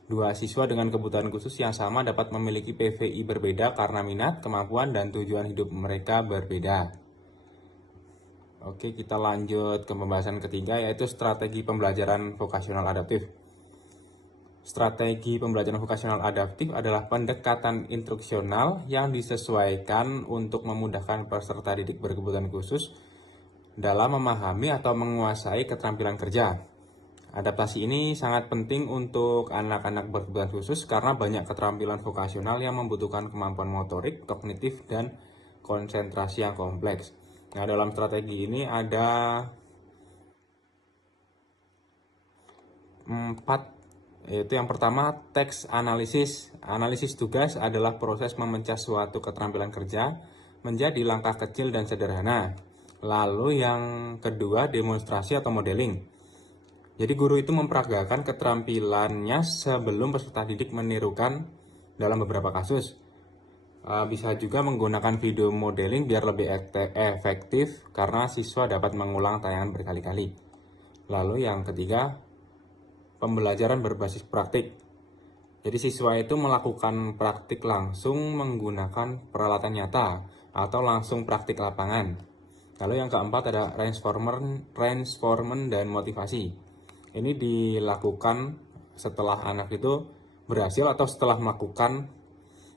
Dua siswa dengan kebutuhan khusus yang sama dapat memiliki PVI berbeda karena minat, kemampuan, dan tujuan hidup mereka berbeda. Oke, kita lanjut ke pembahasan ketiga, yaitu strategi pembelajaran vokasional adaptif. Strategi pembelajaran vokasional adaptif adalah pendekatan instruksional yang disesuaikan untuk memudahkan peserta didik berkebutuhan khusus dalam memahami atau menguasai keterampilan kerja. Adaptasi ini sangat penting untuk anak-anak berkebutuhan khusus karena banyak keterampilan vokasional yang membutuhkan kemampuan motorik, kognitif, dan konsentrasi yang kompleks. Nah, dalam strategi ini ada 4, yaitu yang pertama, teks analisis. Analisis tugas adalah proses memecah suatu keterampilan kerja menjadi langkah kecil dan sederhana. Lalu yang kedua, demonstrasi atau modeling. Jadi guru itu memperagakan keterampilannya sebelum peserta didik menirukan dalam beberapa kasus. Bisa juga menggunakan video modeling biar lebih efektif karena siswa dapat mengulang tayangan berkali-kali. Lalu yang ketiga, pembelajaran berbasis praktik. Jadi siswa itu melakukan praktik langsung menggunakan peralatan nyata atau langsung praktik lapangan. Lalu yang keempat ada reinforcement dan motivasi. Ini dilakukan setelah anak itu berhasil atau setelah melakukan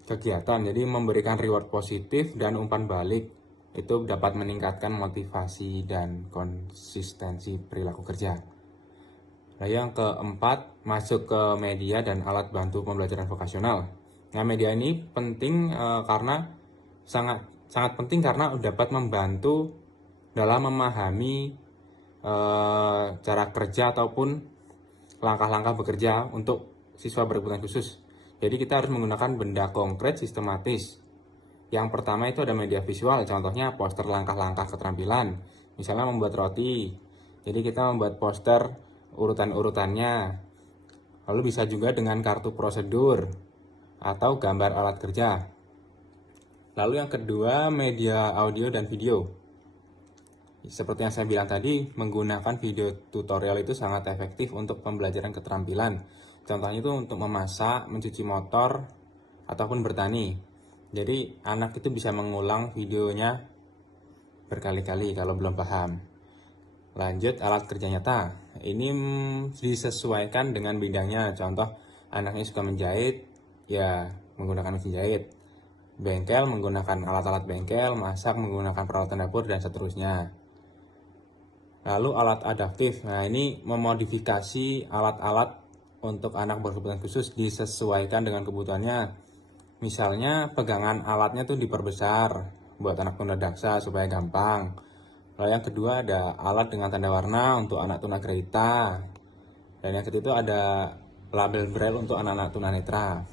kegiatan. Jadi memberikan reward positif dan umpan balik itu dapat meningkatkan motivasi dan konsistensi perilaku kerja. Nah, yang keempat, masuk ke media dan alat bantu pembelajaran vokasional. Nah, media ini penting karena sangat penting karena dapat membantu dalam memahami cara kerja ataupun langkah-langkah bekerja untuk siswa berkebutuhan khusus. Jadi kita harus menggunakan benda konkret sistematis. Yang pertama itu ada media visual, contohnya poster langkah-langkah keterampilan. Misalnya membuat roti, jadi kita membuat poster urutan-urutannya. Lalu bisa juga dengan kartu prosedur atau gambar alat kerja. Lalu yang kedua, media audio dan video. Seperti yang saya bilang tadi, menggunakan video tutorial itu sangat efektif untuk pembelajaran keterampilan. Contohnya itu untuk memasak, mencuci motor, ataupun bertani. Jadi anak itu bisa mengulang videonya berkali-kali kalau belum paham. Lanjut, alat kerja nyata. Ini disesuaikan dengan bidangnya. Contoh, anaknya suka menjahit, ya menggunakan mesin jahit. Bengkel menggunakan alat-alat bengkel, masak menggunakan peralatan dapur, dan seterusnya. Lalu alat adaptif. Nah, ini memodifikasi alat-alat untuk anak berkebutuhan khusus disesuaikan dengan kebutuhannya. Misalnya pegangan alatnya tuh diperbesar buat anak tunadaksa supaya gampang. Lalu yang kedua ada alat dengan tanda warna untuk anak tunagrahita. Dan yang ketiga ada label braille untuk anak-anak tunanetra.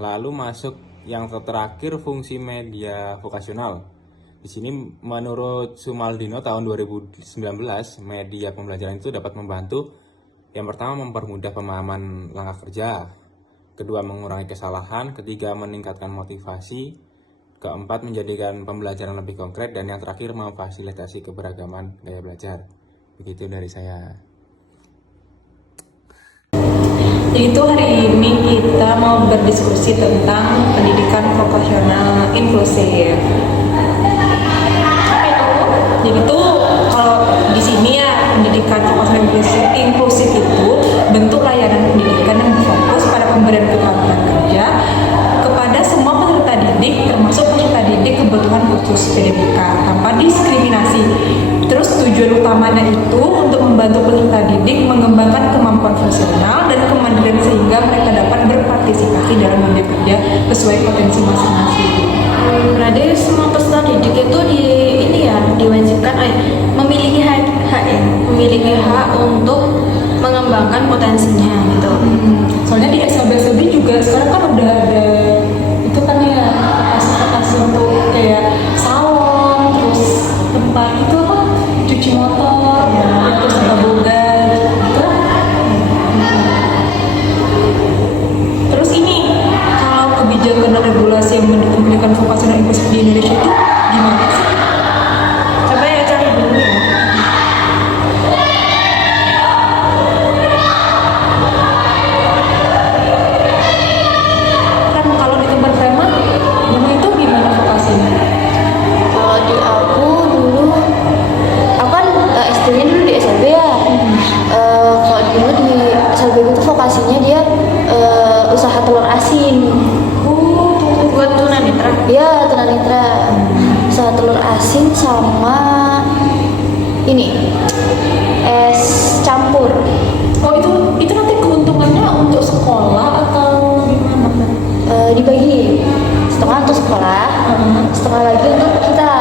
Lalu masuk yang terakhir, fungsi media vokasional. Di sini menurut Sumaldino tahun 2019, media pembelajaran itu dapat membantu yang pertama mempermudah pemahaman langkah kerja, kedua mengurangi kesalahan, ketiga meningkatkan motivasi, keempat menjadikan pembelajaran lebih konkret, dan yang terakhir memfasilitasi keberagaman gaya belajar. Begitu dari saya. Jadi itu hari ini kita mau berdiskusi tentang pendidikan vokasional inklusif. Jadi itu kalau di sini ya, pendidikan vokasional inklusif itu bentuk layanan pendidikan yang berfokus pada pemberian keterampilan kerja kepada semua peserta didik, termasuk peserta didik kebutuhan khusus PDBK tanpa diskriminasi. Terus tujuan utamanya itu untuk membantu peserta didik mengembangkan kemampuan fungsional dan kemandirian sehingga mereka dapat berpartisipasi dalam dunia kerja sesuai potensi masing-masing. Berarti semua peserta didik itu diwajibkan memiliki hak ya, memiliki hak untuk mengembangkan potensinya gitu. Soalnya di SLB juga sekarang kan udah ada itu kan ya, aplikasi untuk kayak salon, terus tempat itu apa, cuci motor, terus boga gitu. Terus ini kalau kebijakan dan regulasi yang mendukung pendidikan vokasional inklusif di Indonesia itu gimana sih? Coba ya cari dulu ya. Kalau di tempat Prema, itu gimana vokasinya? Kalau di aku dulu, aku kan SD-nya dulu di SLB ya. Kalau dulu di SLB itu vokasinya dia usaha telur asin. Buat tunanetra? Iya, tunanetra. Usaha telur asin sama ini es campur. Oh, itu nanti keuntungannya untuk sekolah atau gimana? Dibagi setengah untuk sekolah, setengah lagi untuk kita.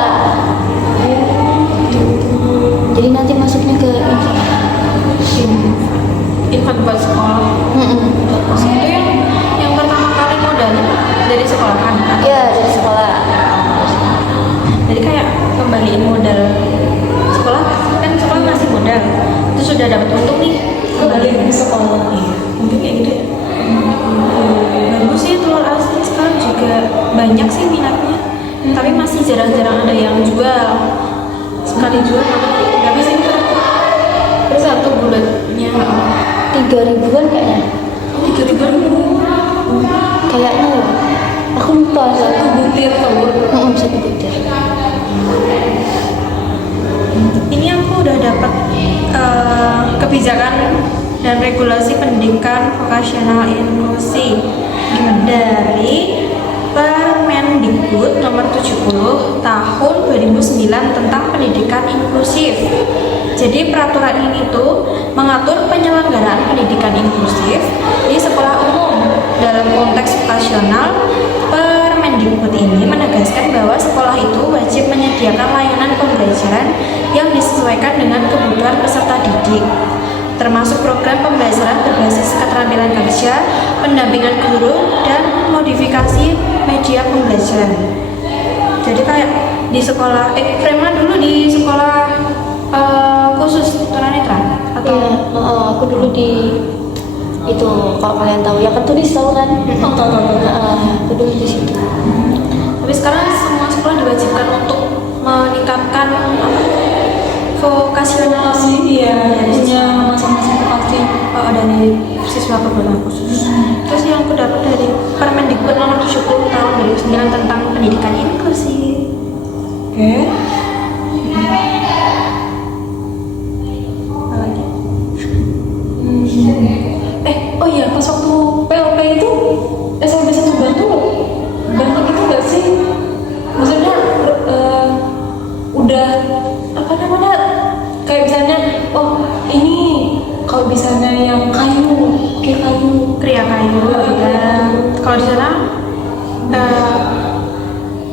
Jadi nanti masuknya ke Infak buat sekolah. Itu yang pertama kali modalnya dari sekolahan. Iya, dari sekolah. Jadi kayak kembaliin modal sekolah, kan sekolah ngasih modal, itu sudah dapat untung nih, kembaliin ke sekolah. Mungkin kayak gitu ya. Bagus sih telur asin, sekarang juga banyak sih minatnya, tapi masih jarang-jarang ada yang jual. Sekali jual berapa sih? Terus satu bulannya 3.000-an kayaknya. 3.000. Kayaknya loh. Aku lupa. Satu butir telur. Satu butir. Ini aku udah dapat kebijakan dan regulasi pendidikan vokasional inklusif dari Permendikbud nomor 70 tahun 2009 tentang pendidikan inklusif. Jadi peraturan ini tuh mengatur penyelenggaraan pendidikan inklusif di sekolah umum dalam konteks vokasional. Permendikbud Permendikbud ini menegaskan bahwa sekolah itu wajib menyediakan layanan pembelajaran yang disesuaikan dengan kebutuhan peserta didik, termasuk program pembelajaran berbasis keterampilan kerja, pendampingan guru, dan modifikasi media pembelajaran. Jadi kayak di sekolah, Prema dulu di sekolah khusus tunanetra atau? Iya, aku dulu di itu, kalau kalian tahu ya ketulis tahu kan? Tahu. Aku dulu di situ. Tapi sekarang semua sekolah diwajibkan untuk meningkatkan vokasional sih, punya masing-masing vokasi dari siswa kebutuhan khusus. Terus yang aku dapat dari Permendikbud nomor 70 tahun 2009 tentang pendidikan inklusif. Oke. Apa lagi? Oh iya, pas waktu PLP itu SMP 1 Bantul banyak itu nggak sih? Maksudnya udah apa namanya, kayak misalnya ini kalau misalnya yang kayu, kayak kayu, kriya kayu, ya. Kalau di sana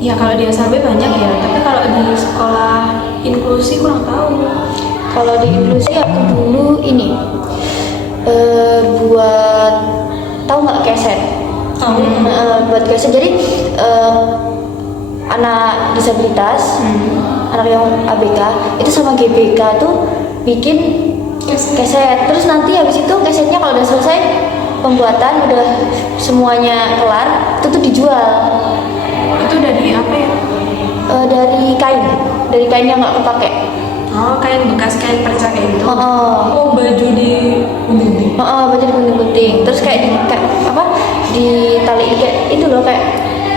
ya kalau di SLB banyak ya, tapi kalau di sekolah inklusi kurang tahu. Kalau di inklusi aku dulu ini buat, tahu nggak keset? Buat keset. Jadi anak disabilitas, anak yang ABK itu sama GBK tuh bikin keset. Terus nanti habis itu kesetnya kalau udah selesai pembuatan, udah semuanya kelar, itu tuh dijual. Itu dari apa ya? Dari kain yang nggak kepake. Oh, kain bekas, kain perca kayak gitu. Baju di gunting. Baju di gunting-gunting. Terus kayak di tali kayak itu loh, kayak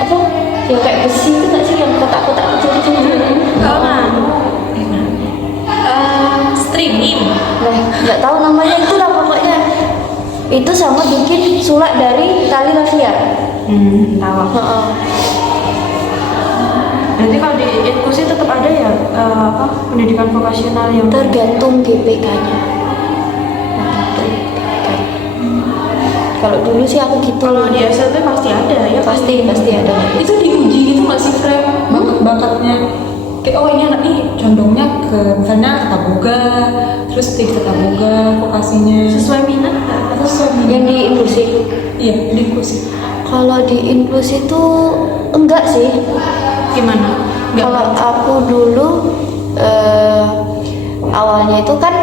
apa? Ya kayak besi itu nggak sih, yang kotak-kotak kecil-kecil gitu. Streaming. Nah, nggak tahu namanya, itu lah pokoknya. Itu sama bikin sulak dari tali rafia. Tahu. Berarti kalau di inklusi tetap ada ya pendidikan vokasional yang tergantung GPK-nya. Kalau dulu sih aku gitu. Kalau di SLB pasti ada ya. Pasti ada. Itu diuji gitu nggak sih, Frem? Bakatnya. Kayak ini anak nih condongnya ke misalnya tata boga, terus di tata boga vokasinya sesuai minat atau sesuai minat? Yang di inklusi? Iya, di inklusi. Kalau di inklusi itu enggak sih. Gimana? Kalau aku dulu awalnya itu kan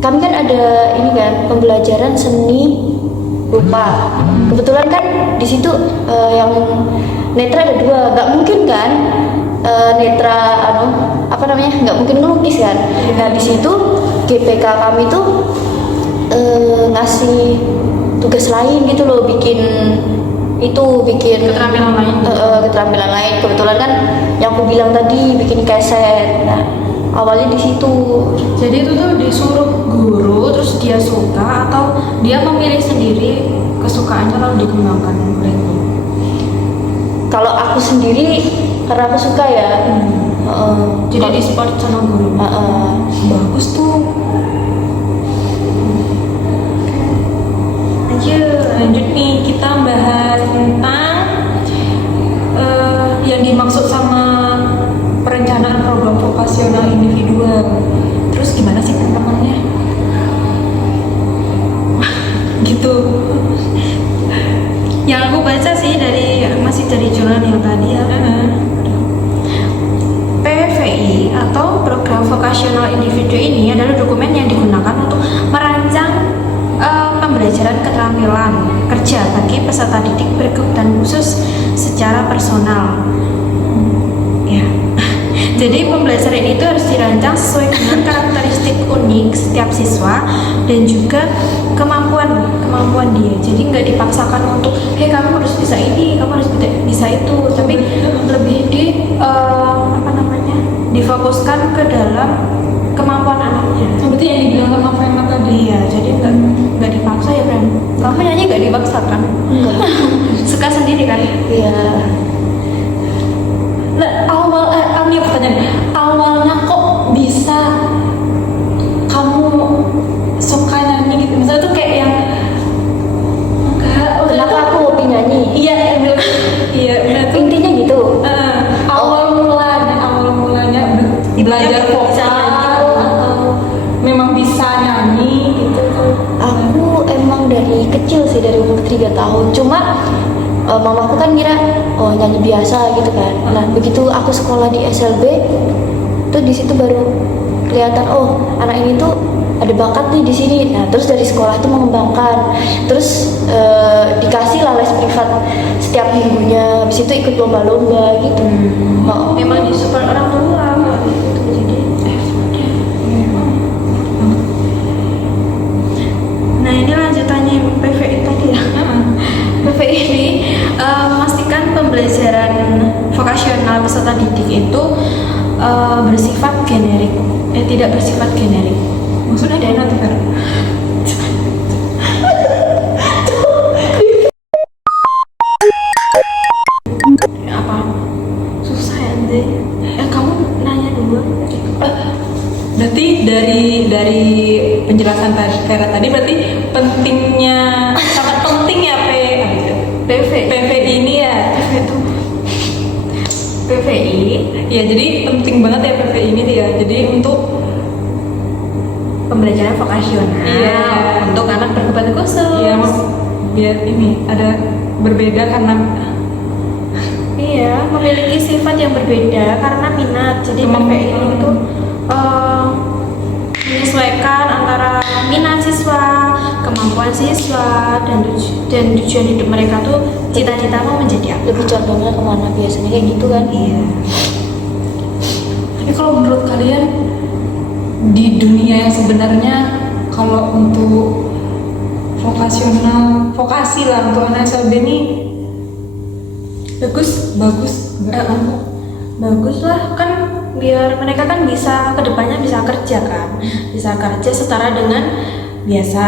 kami kan ada ini kan pembelajaran seni rupa. Kebetulan kan di situ yang netra ada 2, nggak mungkin kan netra nggak mungkin ngelukis kan. Nah di situ GPK kami tuh ngasih tugas lain gitu loh, bikin keterampilan lain. Kebetulan kan yang aku bilang tadi bikin keset. Nah awalnya di situ. Jadi itu tuh disuruh guru, terus dia suka atau dia memilih sendiri kesukaannya lalu dikembangkan oleh guru? Kalau aku sendiri karena aku suka ya. Jadi di support sama guru. Bagus tuh. Lanjut nih, kita bahas tentang yang dimaksud sama perencanaan program vokasional individual. Terus gimana sih tantangannya? Gitu. Yang aku baca sih masih dari jurnal yang tadi ya. PVI atau Program Vokasional Individu ini adalah dokumen yang digunakan untuk merancang pembelajaran keterampilan kerja bagi peserta didik berkebutuhan khusus secara personal. Ya. Jadi pembelajaran itu harus dirancang sesuai dengan karakteristik unik setiap siswa dan juga kemampuan dia. Jadi nggak dipaksakan untuk, kamu harus bisa ini, kamu harus bisa itu, tapi lebih difokuskan ke dalam kemampuan anaknya. Berarti yang dibilang sama Fena tadi ya, jadi nggak dipaksa ya, Fren. Kamu nyanyi nggak dipaksakan? Enggak. Suka sendiri kan? Iya. Nah, awalnya kok bisa kamu suka nyanyi gitu? Misalnya tuh kayak yang Kenapa aku hobi nyanyi? Iya, Intinya belajar vokal atau memang bisa nyanyi gitu? Aku emang dari kecil sih, dari umur 3 tahun. Cuma mamaku kan kira oh nyanyi biasa gitu kan. Nah begitu aku sekolah di SLB, tuh di situ baru kelihatan oh anak ini tuh ada bakat nih di sini. Nah terus dari sekolah tuh mengembangkan, terus dikasih lah les privat setiap minggunya. Habis itu ikut lomba-lomba gitu. Memang disupport orang tua gitu, jadi nah ini lanjutannya PVI tadi ya. PVI ini memastikan pembelajaran vokasional peserta didik itu bersifat generik, tidak bersifat generik. Maksudnya ada nanti kan? Apa? Susah ya deh. Kamu nanya dulu. Berarti dari penjelasan tadi berarti pentingnya sangat penting ya PVI ini ya. PVI ya, jadi penting banget ya PVI ini ya. Jadi untuk Pembelajaran vokasional. Iya, untuk anak berkebutuhan khusus. ya biar ini ada berbeda karena Iya, memiliki sifat yang berbeda karena minat. Jadi PVI itu menyesuaikan antara minat siswa, kemampuan siswa, dan tujuan hidup mereka tuh cita-cita mau menjadi apa. Lebih condongnya kemana biasanya kayak gitu kan. Iya. Tapi kalau menurut kalian di dunia yang sebenarnya kalau untuk vokasi lah untuk anak SLB ini bagus Bagus lah, kan biar mereka kan bisa kedepannya bisa kerja kan, bisa kerja setara dengan biasa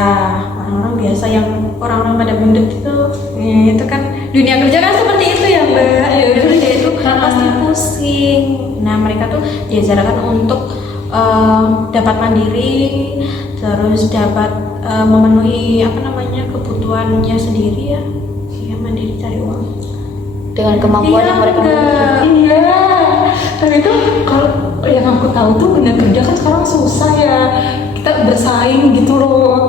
orang-orang biasa yang orang-orang pada bundut itu. Ya, itu kan dunia kerja kan seperti itu ya Mbak. Ya, kerja itu pasti pusing. Nah mereka tuh diajarkan untuk dapat mandiri, terus dapat memenuhi kebutuhannya sendiri ya, mandiri cari uang Dengan kemampuan yang mereka miliki. Iya, tapi itu kalau yang aku tahu tuh dunia kerja kan sekarang susah ya, kita bersaing gitu loh,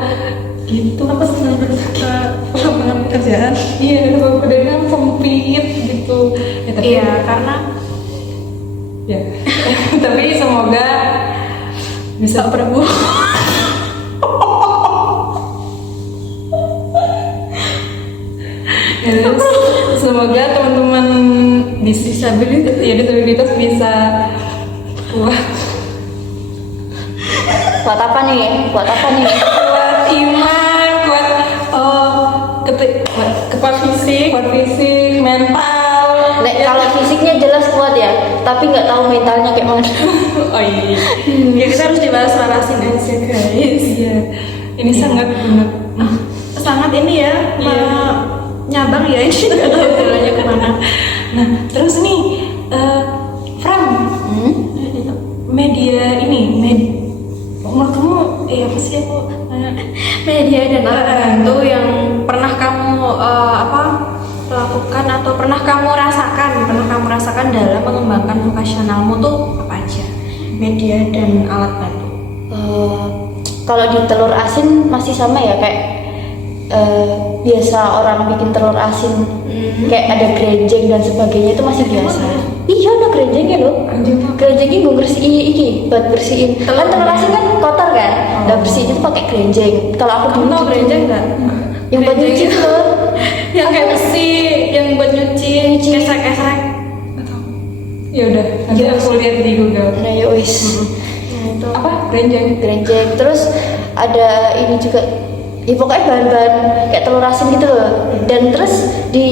gitu. Apa senang lapangan pekerjaan? Iya, pekerjaan sempit gitu. Ya, tapi iya karena ya, tapi semoga bisa Prabu. Semoga teman-teman disabilitas bisa Buat apa nih? kuat iman, kuat fisik, mental. Kalau fisiknya jelas kuat ya, tapi nggak tahu mentalnya kayak mana. Oh iya. ya kita harus dibahas-bahasin aja guys. Iya. Ini sangat sangat ini ya, nyabang ya ini nggak tahu jalannya kemana. Nah, terus nih, Fram, media ini, menurut kamu, apa sih aku? Media dan alat bantu yang pernah kamu lakukan atau pernah kamu rasakan dalam mengembangkan vokasionalmu tuh apa aja? Media dan alat bantu. Kalau di telur asin masih sama ya kayak biasa orang bikin telur asin, kayak ada grenjeng dan sebagainya itu masih biasa. Iya ada grenjengnya loh. Grenjengnya gue bersihin buat bersihin. Kan telur asin kan kotor kan, udah bersihin itu pakai grenjeng. Kalau aku dulu Tahu grenjeng nggak? yang buat nyuci tuh, Yang kayak besi, yang buat nyuci, kesrek-kesrek. Ya udah, nanti aku lihat di Google. nah ya wis. Nah itu Apa? Grenjeng. Terus ada ini juga, ya pokoknya bahan-bahan kayak telur asin gitu loh. Dan terus di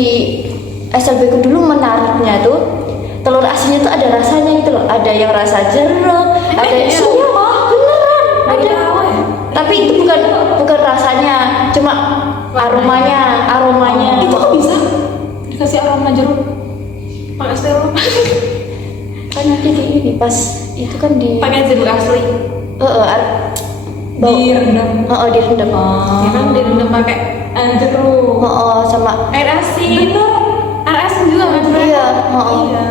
SLB ku dulu menariknya tuh telur asinnya tuh ada rasanya gitu loh, ada yang rasa jeruk, ada yang beneran ada. Tapi itu bukan rasanya, cuma aromanya. Itu kok bisa dikasih aroma jeruk? pakai steril. Kan nanti di ini pas itu kan di Pakai jeruk asli. Direndam. direndam. Ya kan direndam pakai Jeruk. Sama air asin. Air asin juga nggak jeruk? Iya, Iya.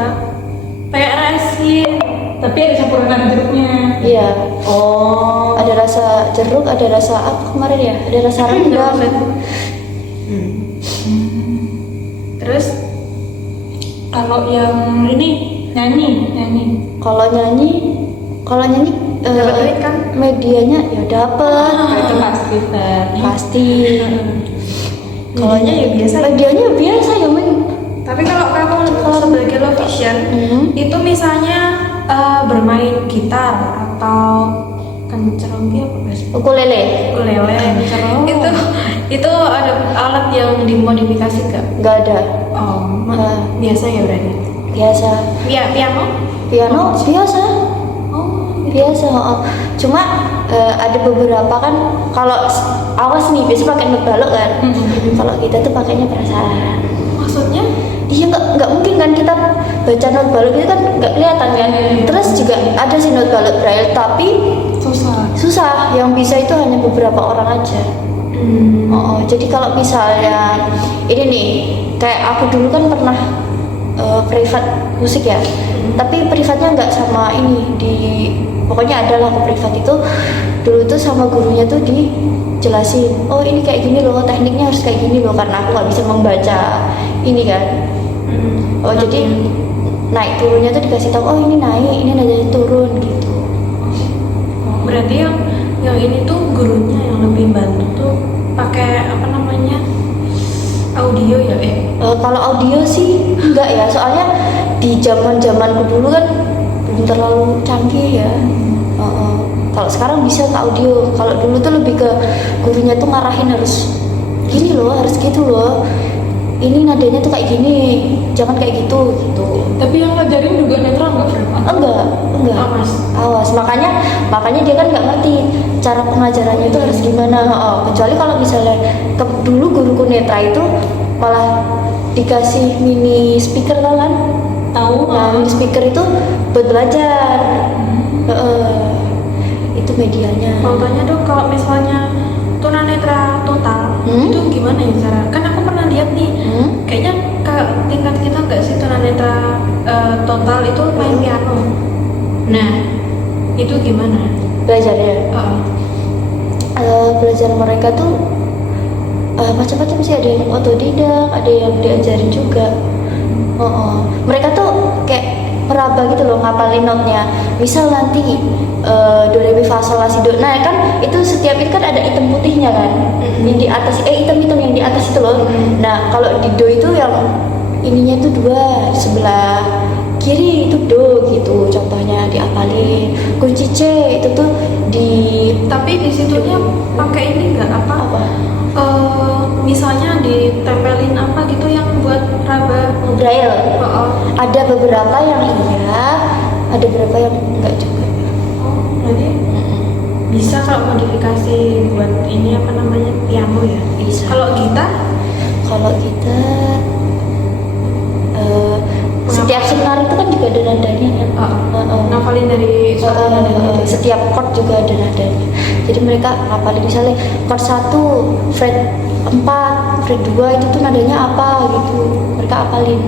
Pakai air asin. Tapi ada campuran jeruknya. Iya. Oh. Ada rasa jeruk, ada rasa apa kemarin ya? Ada rasa rendang. Terus kalau yang ini nyanyi. Kalau nyanyi Dapat duit kan? medianya ya dapat. Itu pasti Pasti. Kalau ya biasa. Medianya biasa ya, Men. Tapi kalau kamu sebagai logician itu misalnya bermain gitar atau kenceronggi apa bahasa? Ukulele. Itu ada alat yang dimodifikasi gak? Nggak ada. Oh, biasa ya berarti. Biasa. Piano? Piano biasa. Biasa. Cuma ada beberapa kan kalau awas nih biasa pakai not balok kan. Kalau kita tuh pakainya perasaan. Maksudnya? Iya nggak mungkin kan kita baca not balok itu kan nggak kelihatan kan. Terus juga ada sih not balok braille tapi susah. Yang bisa itu hanya beberapa orang aja. Jadi kalau misalnya ini nih kayak aku dulu kan pernah privat musik ya. Tapi privatnya nggak sama ini pokoknya adalah aku privat itu dulu tuh sama gurunya tuh dijelasin, oh ini kayak gini loh, tekniknya harus kayak gini loh, karena aku nggak bisa membaca ini kan. Jadi naik turunnya tuh dikasih tahu, oh ini naik, ini nadanya turun gitu. Berarti yang ini tuh gurunya yang lebih bantu tuh pakai apa namanya audio ya? Kalau audio sih enggak ya, soalnya di zamanku dulu kan belum terlalu canggih ya. Kalau sekarang bisa ke audio, kalau dulu tuh lebih ke gurunya tuh ngarahin harus gini loh, harus gitu loh. Ini nadanya tuh kayak gini, jangan kayak gitu. Tapi yang ngajarin juga netral nggak, Fred? Enggak. Awas. Makanya dia kan nggak ngerti cara pengajarannya itu harus gimana. Kecuali kalau misalnya dulu guruku netra itu malah dikasih mini speaker kan? Tahu? Nah, mini speaker itu buat belajar. Itu medianya. Contohnya tuh kalau misalnya tunanetra total itu gimana ya cara? Kan aku pernah lihat nih, kayaknya ke tingkat kita nggak sih tunanetra total itu main piano. Nah, itu gimana? Belajarnya? Belajar mereka tuh macam-macam sih, ada yang otodidak, ada yang diajarin juga. Mereka tuh kayak meraba gitu loh, ngapalin notnya. Misal nanti do re mi fa sol la si do. Nah kan itu setiap itu kan ada item putihnya kan, yang di atas item yang di atas itu loh. Nah kalau di do itu yang ininya tuh dua, sebelah kiri itu do gitu, contohnya diapalin. Kunci C itu tuh tapi di situnya pakai ini nggak apa? Misalnya ditempelin apa gitu yang buat raba braille. Ada beberapa yang iya, ada beberapa yang enggak juga. Berarti bisa kalau modifikasi buat ini apa namanya piano ya? Bisa. Kalau gitar setiap senar itu kan juga ada nadanya kan. Ngapalin dari suatu nadanya. Setiap chord juga ada nadanya. Jadi mereka ngapalin misalnya chord 1 fret 4, fret 2 itu tuh nadanya apa gitu. Mereka apalin.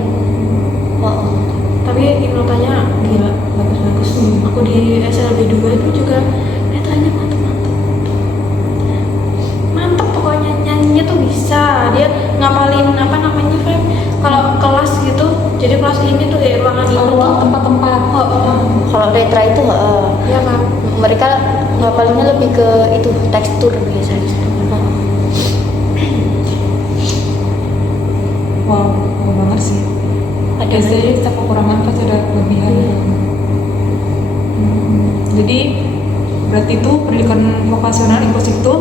Tapi notanya gila, bagus-bagus. Aku di SLB 2 itu juga notanya mantap pokoknya, nyanyinya tuh bisa. Dia ngapalin apa namanya, Fred? Kalau kelas gitu, jadi kelas ini tuh kayak ruangan ini tuh tempat-tempat. Kalau netra itu ya kan, mereka ngapalinnya lebih ke itu tekstur biasanya. Wow banget sih. Ada saja kita kekurangan pasti ada kelebihan. Jadi berarti itu pendidikan vokasional inklusif itu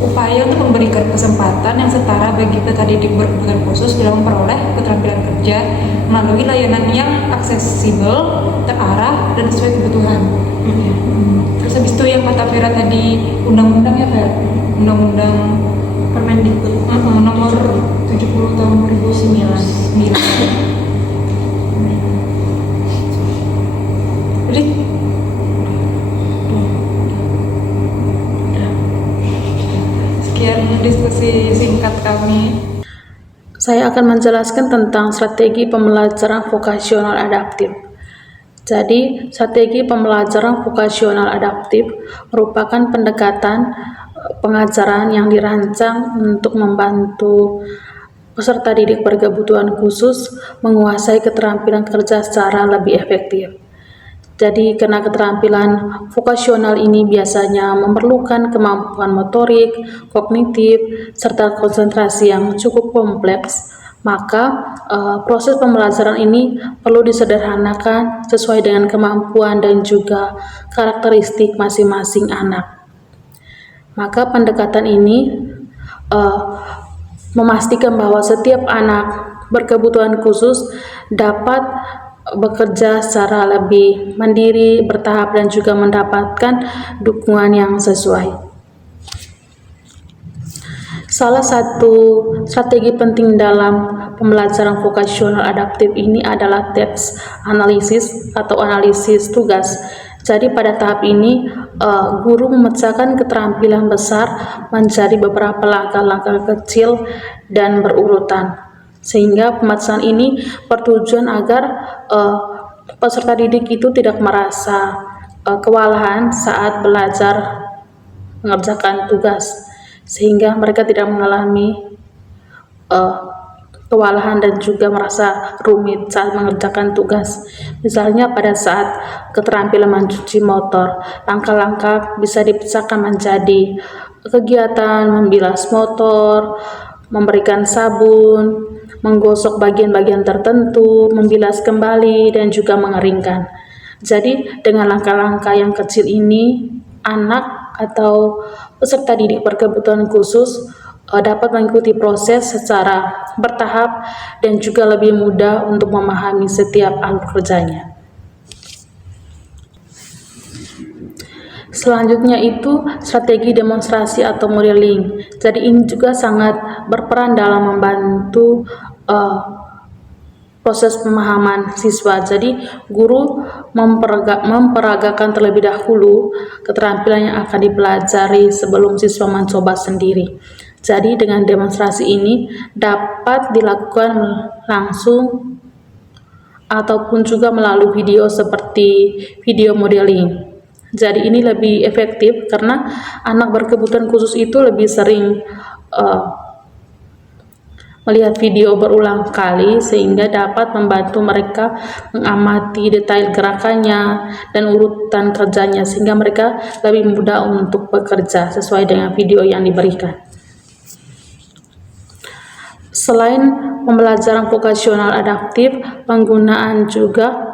upaya untuk memberikan kesempatan yang setara bagi peserta didik berkebutuhan khusus dalam memperoleh keterampilan kerja melalui layanan yang aksesibel, terarah, dan sesuai kebutuhan. Terus habis itu yang kata Vera tadi, undang-undang ya Vera? Undang-undang Permendikbud nomor 70 tahun 2009. Jadi sekian diskusi singkat kami. Saya akan menjelaskan tentang strategi pembelajaran vokasional adaptif. Jadi, strategi pembelajaran vokasional adaptif merupakan pendekatan pengajaran yang dirancang untuk membantu peserta didik berkebutuhan khusus menguasai keterampilan kerja secara lebih efektif. Jadi, karena keterampilan vokasional ini biasanya memerlukan kemampuan motorik, kognitif, serta konsentrasi yang cukup kompleks, maka proses pembelajaran ini perlu disederhanakan sesuai dengan kemampuan dan juga karakteristik masing-masing anak. Maka pendekatan ini memastikan bahwa setiap anak berkebutuhan khusus dapat bekerja secara lebih mandiri, bertahap, dan juga mendapatkan dukungan yang sesuai. Salah satu strategi penting dalam pembelajaran vokasional adaptif ini adalah task analisis atau analisis tugas. Jadi pada tahap ini guru memecahkan keterampilan besar menjadi beberapa langkah-langkah kecil dan berurutan. Sehingga pemecahan ini bertujuan agar peserta didik itu tidak merasa kewalahan saat belajar mengerjakan tugas, sehingga mereka tidak mengalami kewalahan dan juga merasa rumit saat mengerjakan tugas. Misalnya pada saat keterampilan mencuci motor, langkah-langkah bisa dipecahkan menjadi kegiatan membilas motor, memberikan sabun, menggosok bagian-bagian tertentu, membilas kembali, dan juga mengeringkan. Jadi dengan langkah-langkah yang kecil ini, anak atau peserta didik berkebutuhan khusus dapat mengikuti proses secara bertahap dan juga lebih mudah untuk memahami setiap alur kerjanya. Selanjutnya itu strategi demonstrasi atau modeling. Jadi ini juga sangat berperan dalam membantu proses pemahaman siswa. Jadi guru memperagakan terlebih dahulu keterampilan yang akan dipelajari sebelum siswa mencoba sendiri. Jadi dengan demonstrasi ini dapat dilakukan langsung ataupun juga melalui video seperti video modeling. Jadi ini lebih efektif karena anak berkebutuhan khusus itu lebih sering melihat video berulang kali, sehingga dapat membantu mereka mengamati detail gerakannya dan urutan kerjanya, sehingga mereka lebih mudah untuk bekerja sesuai dengan video yang diberikan. Selain pembelajaran vokasional adaptif, penggunaan juga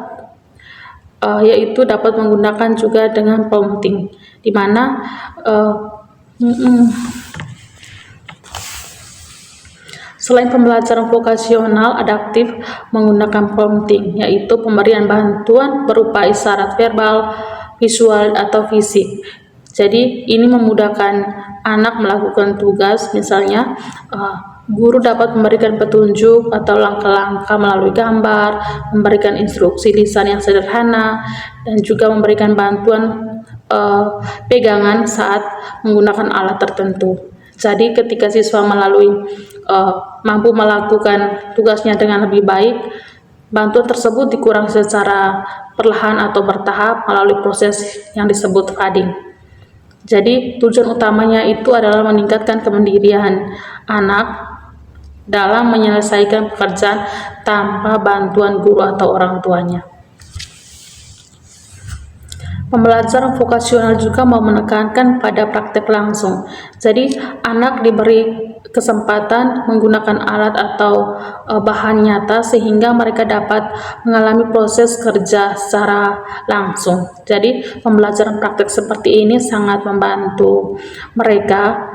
yaitu dapat menggunakan juga dengan prompting, di mana selain pembelajaran vokasional adaptif menggunakan prompting, yaitu pemberian bantuan berupa isyarat verbal, visual, atau fisik. Jadi ini memudahkan anak melakukan tugas, misalnya guru dapat memberikan petunjuk atau langkah-langkah melalui gambar, memberikan instruksi lisan yang sederhana, dan juga memberikan bantuan pegangan saat menggunakan alat tertentu. Jadi ketika siswa mampu melakukan tugasnya dengan lebih baik, bantuan tersebut dikurangi secara perlahan atau bertahap melalui proses yang disebut fading. Jadi tujuan utamanya itu adalah meningkatkan kemandirian anak dalam menyelesaikan pekerjaan tanpa bantuan guru atau orang tuanya. Pembelajaran vokasional juga mau menekankan pada praktek langsung. Jadi anak diberi kesempatan menggunakan alat atau bahan nyata sehingga mereka dapat mengalami proses kerja secara langsung. Jadi pembelajaran praktek seperti ini sangat membantu mereka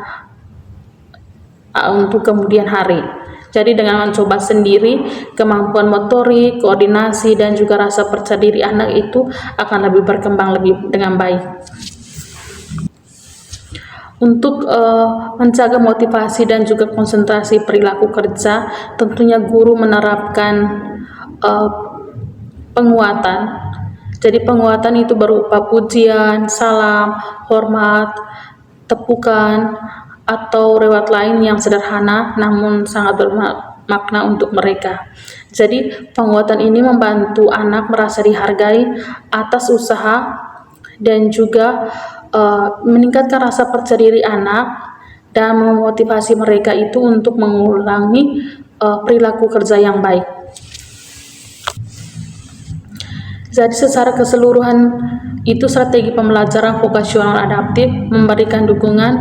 untuk kemudian hari. Jadi dengan mencoba sendiri, kemampuan motorik, koordinasi, dan juga rasa percaya diri anak itu akan lebih berkembang dengan baik. Untuk menjaga motivasi dan juga konsentrasi perilaku kerja, tentunya guru menerapkan penguatan. Jadi penguatan itu berupa pujian, salam, hormat, tepukan, atau reward lain yang sederhana namun sangat bermakna untuk mereka. Jadi penguatan ini membantu anak merasa dihargai atas usaha dan juga meningkatkan rasa percaya diri anak dan memotivasi mereka itu untuk mengulangi perilaku kerja yang baik. Jadi secara keseluruhan itu strategi pembelajaran vokasional adaptif memberikan dukungan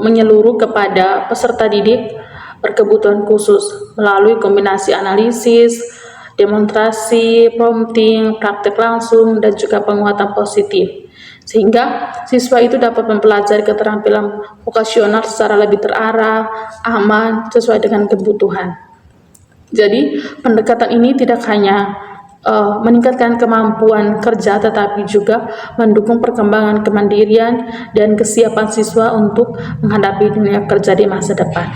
menyeluruh kepada peserta didik berkebutuhan khusus melalui kombinasi analisis, demonstrasi, prompting, praktek langsung, dan juga penguatan positif. Sehingga siswa itu dapat mempelajari keterampilan vokasional secara lebih terarah, aman, sesuai dengan kebutuhan. Jadi pendekatan ini tidak hanya meningkatkan kemampuan kerja, tetapi juga mendukung perkembangan kemandirian dan kesiapan siswa untuk menghadapi dunia kerja di masa depan.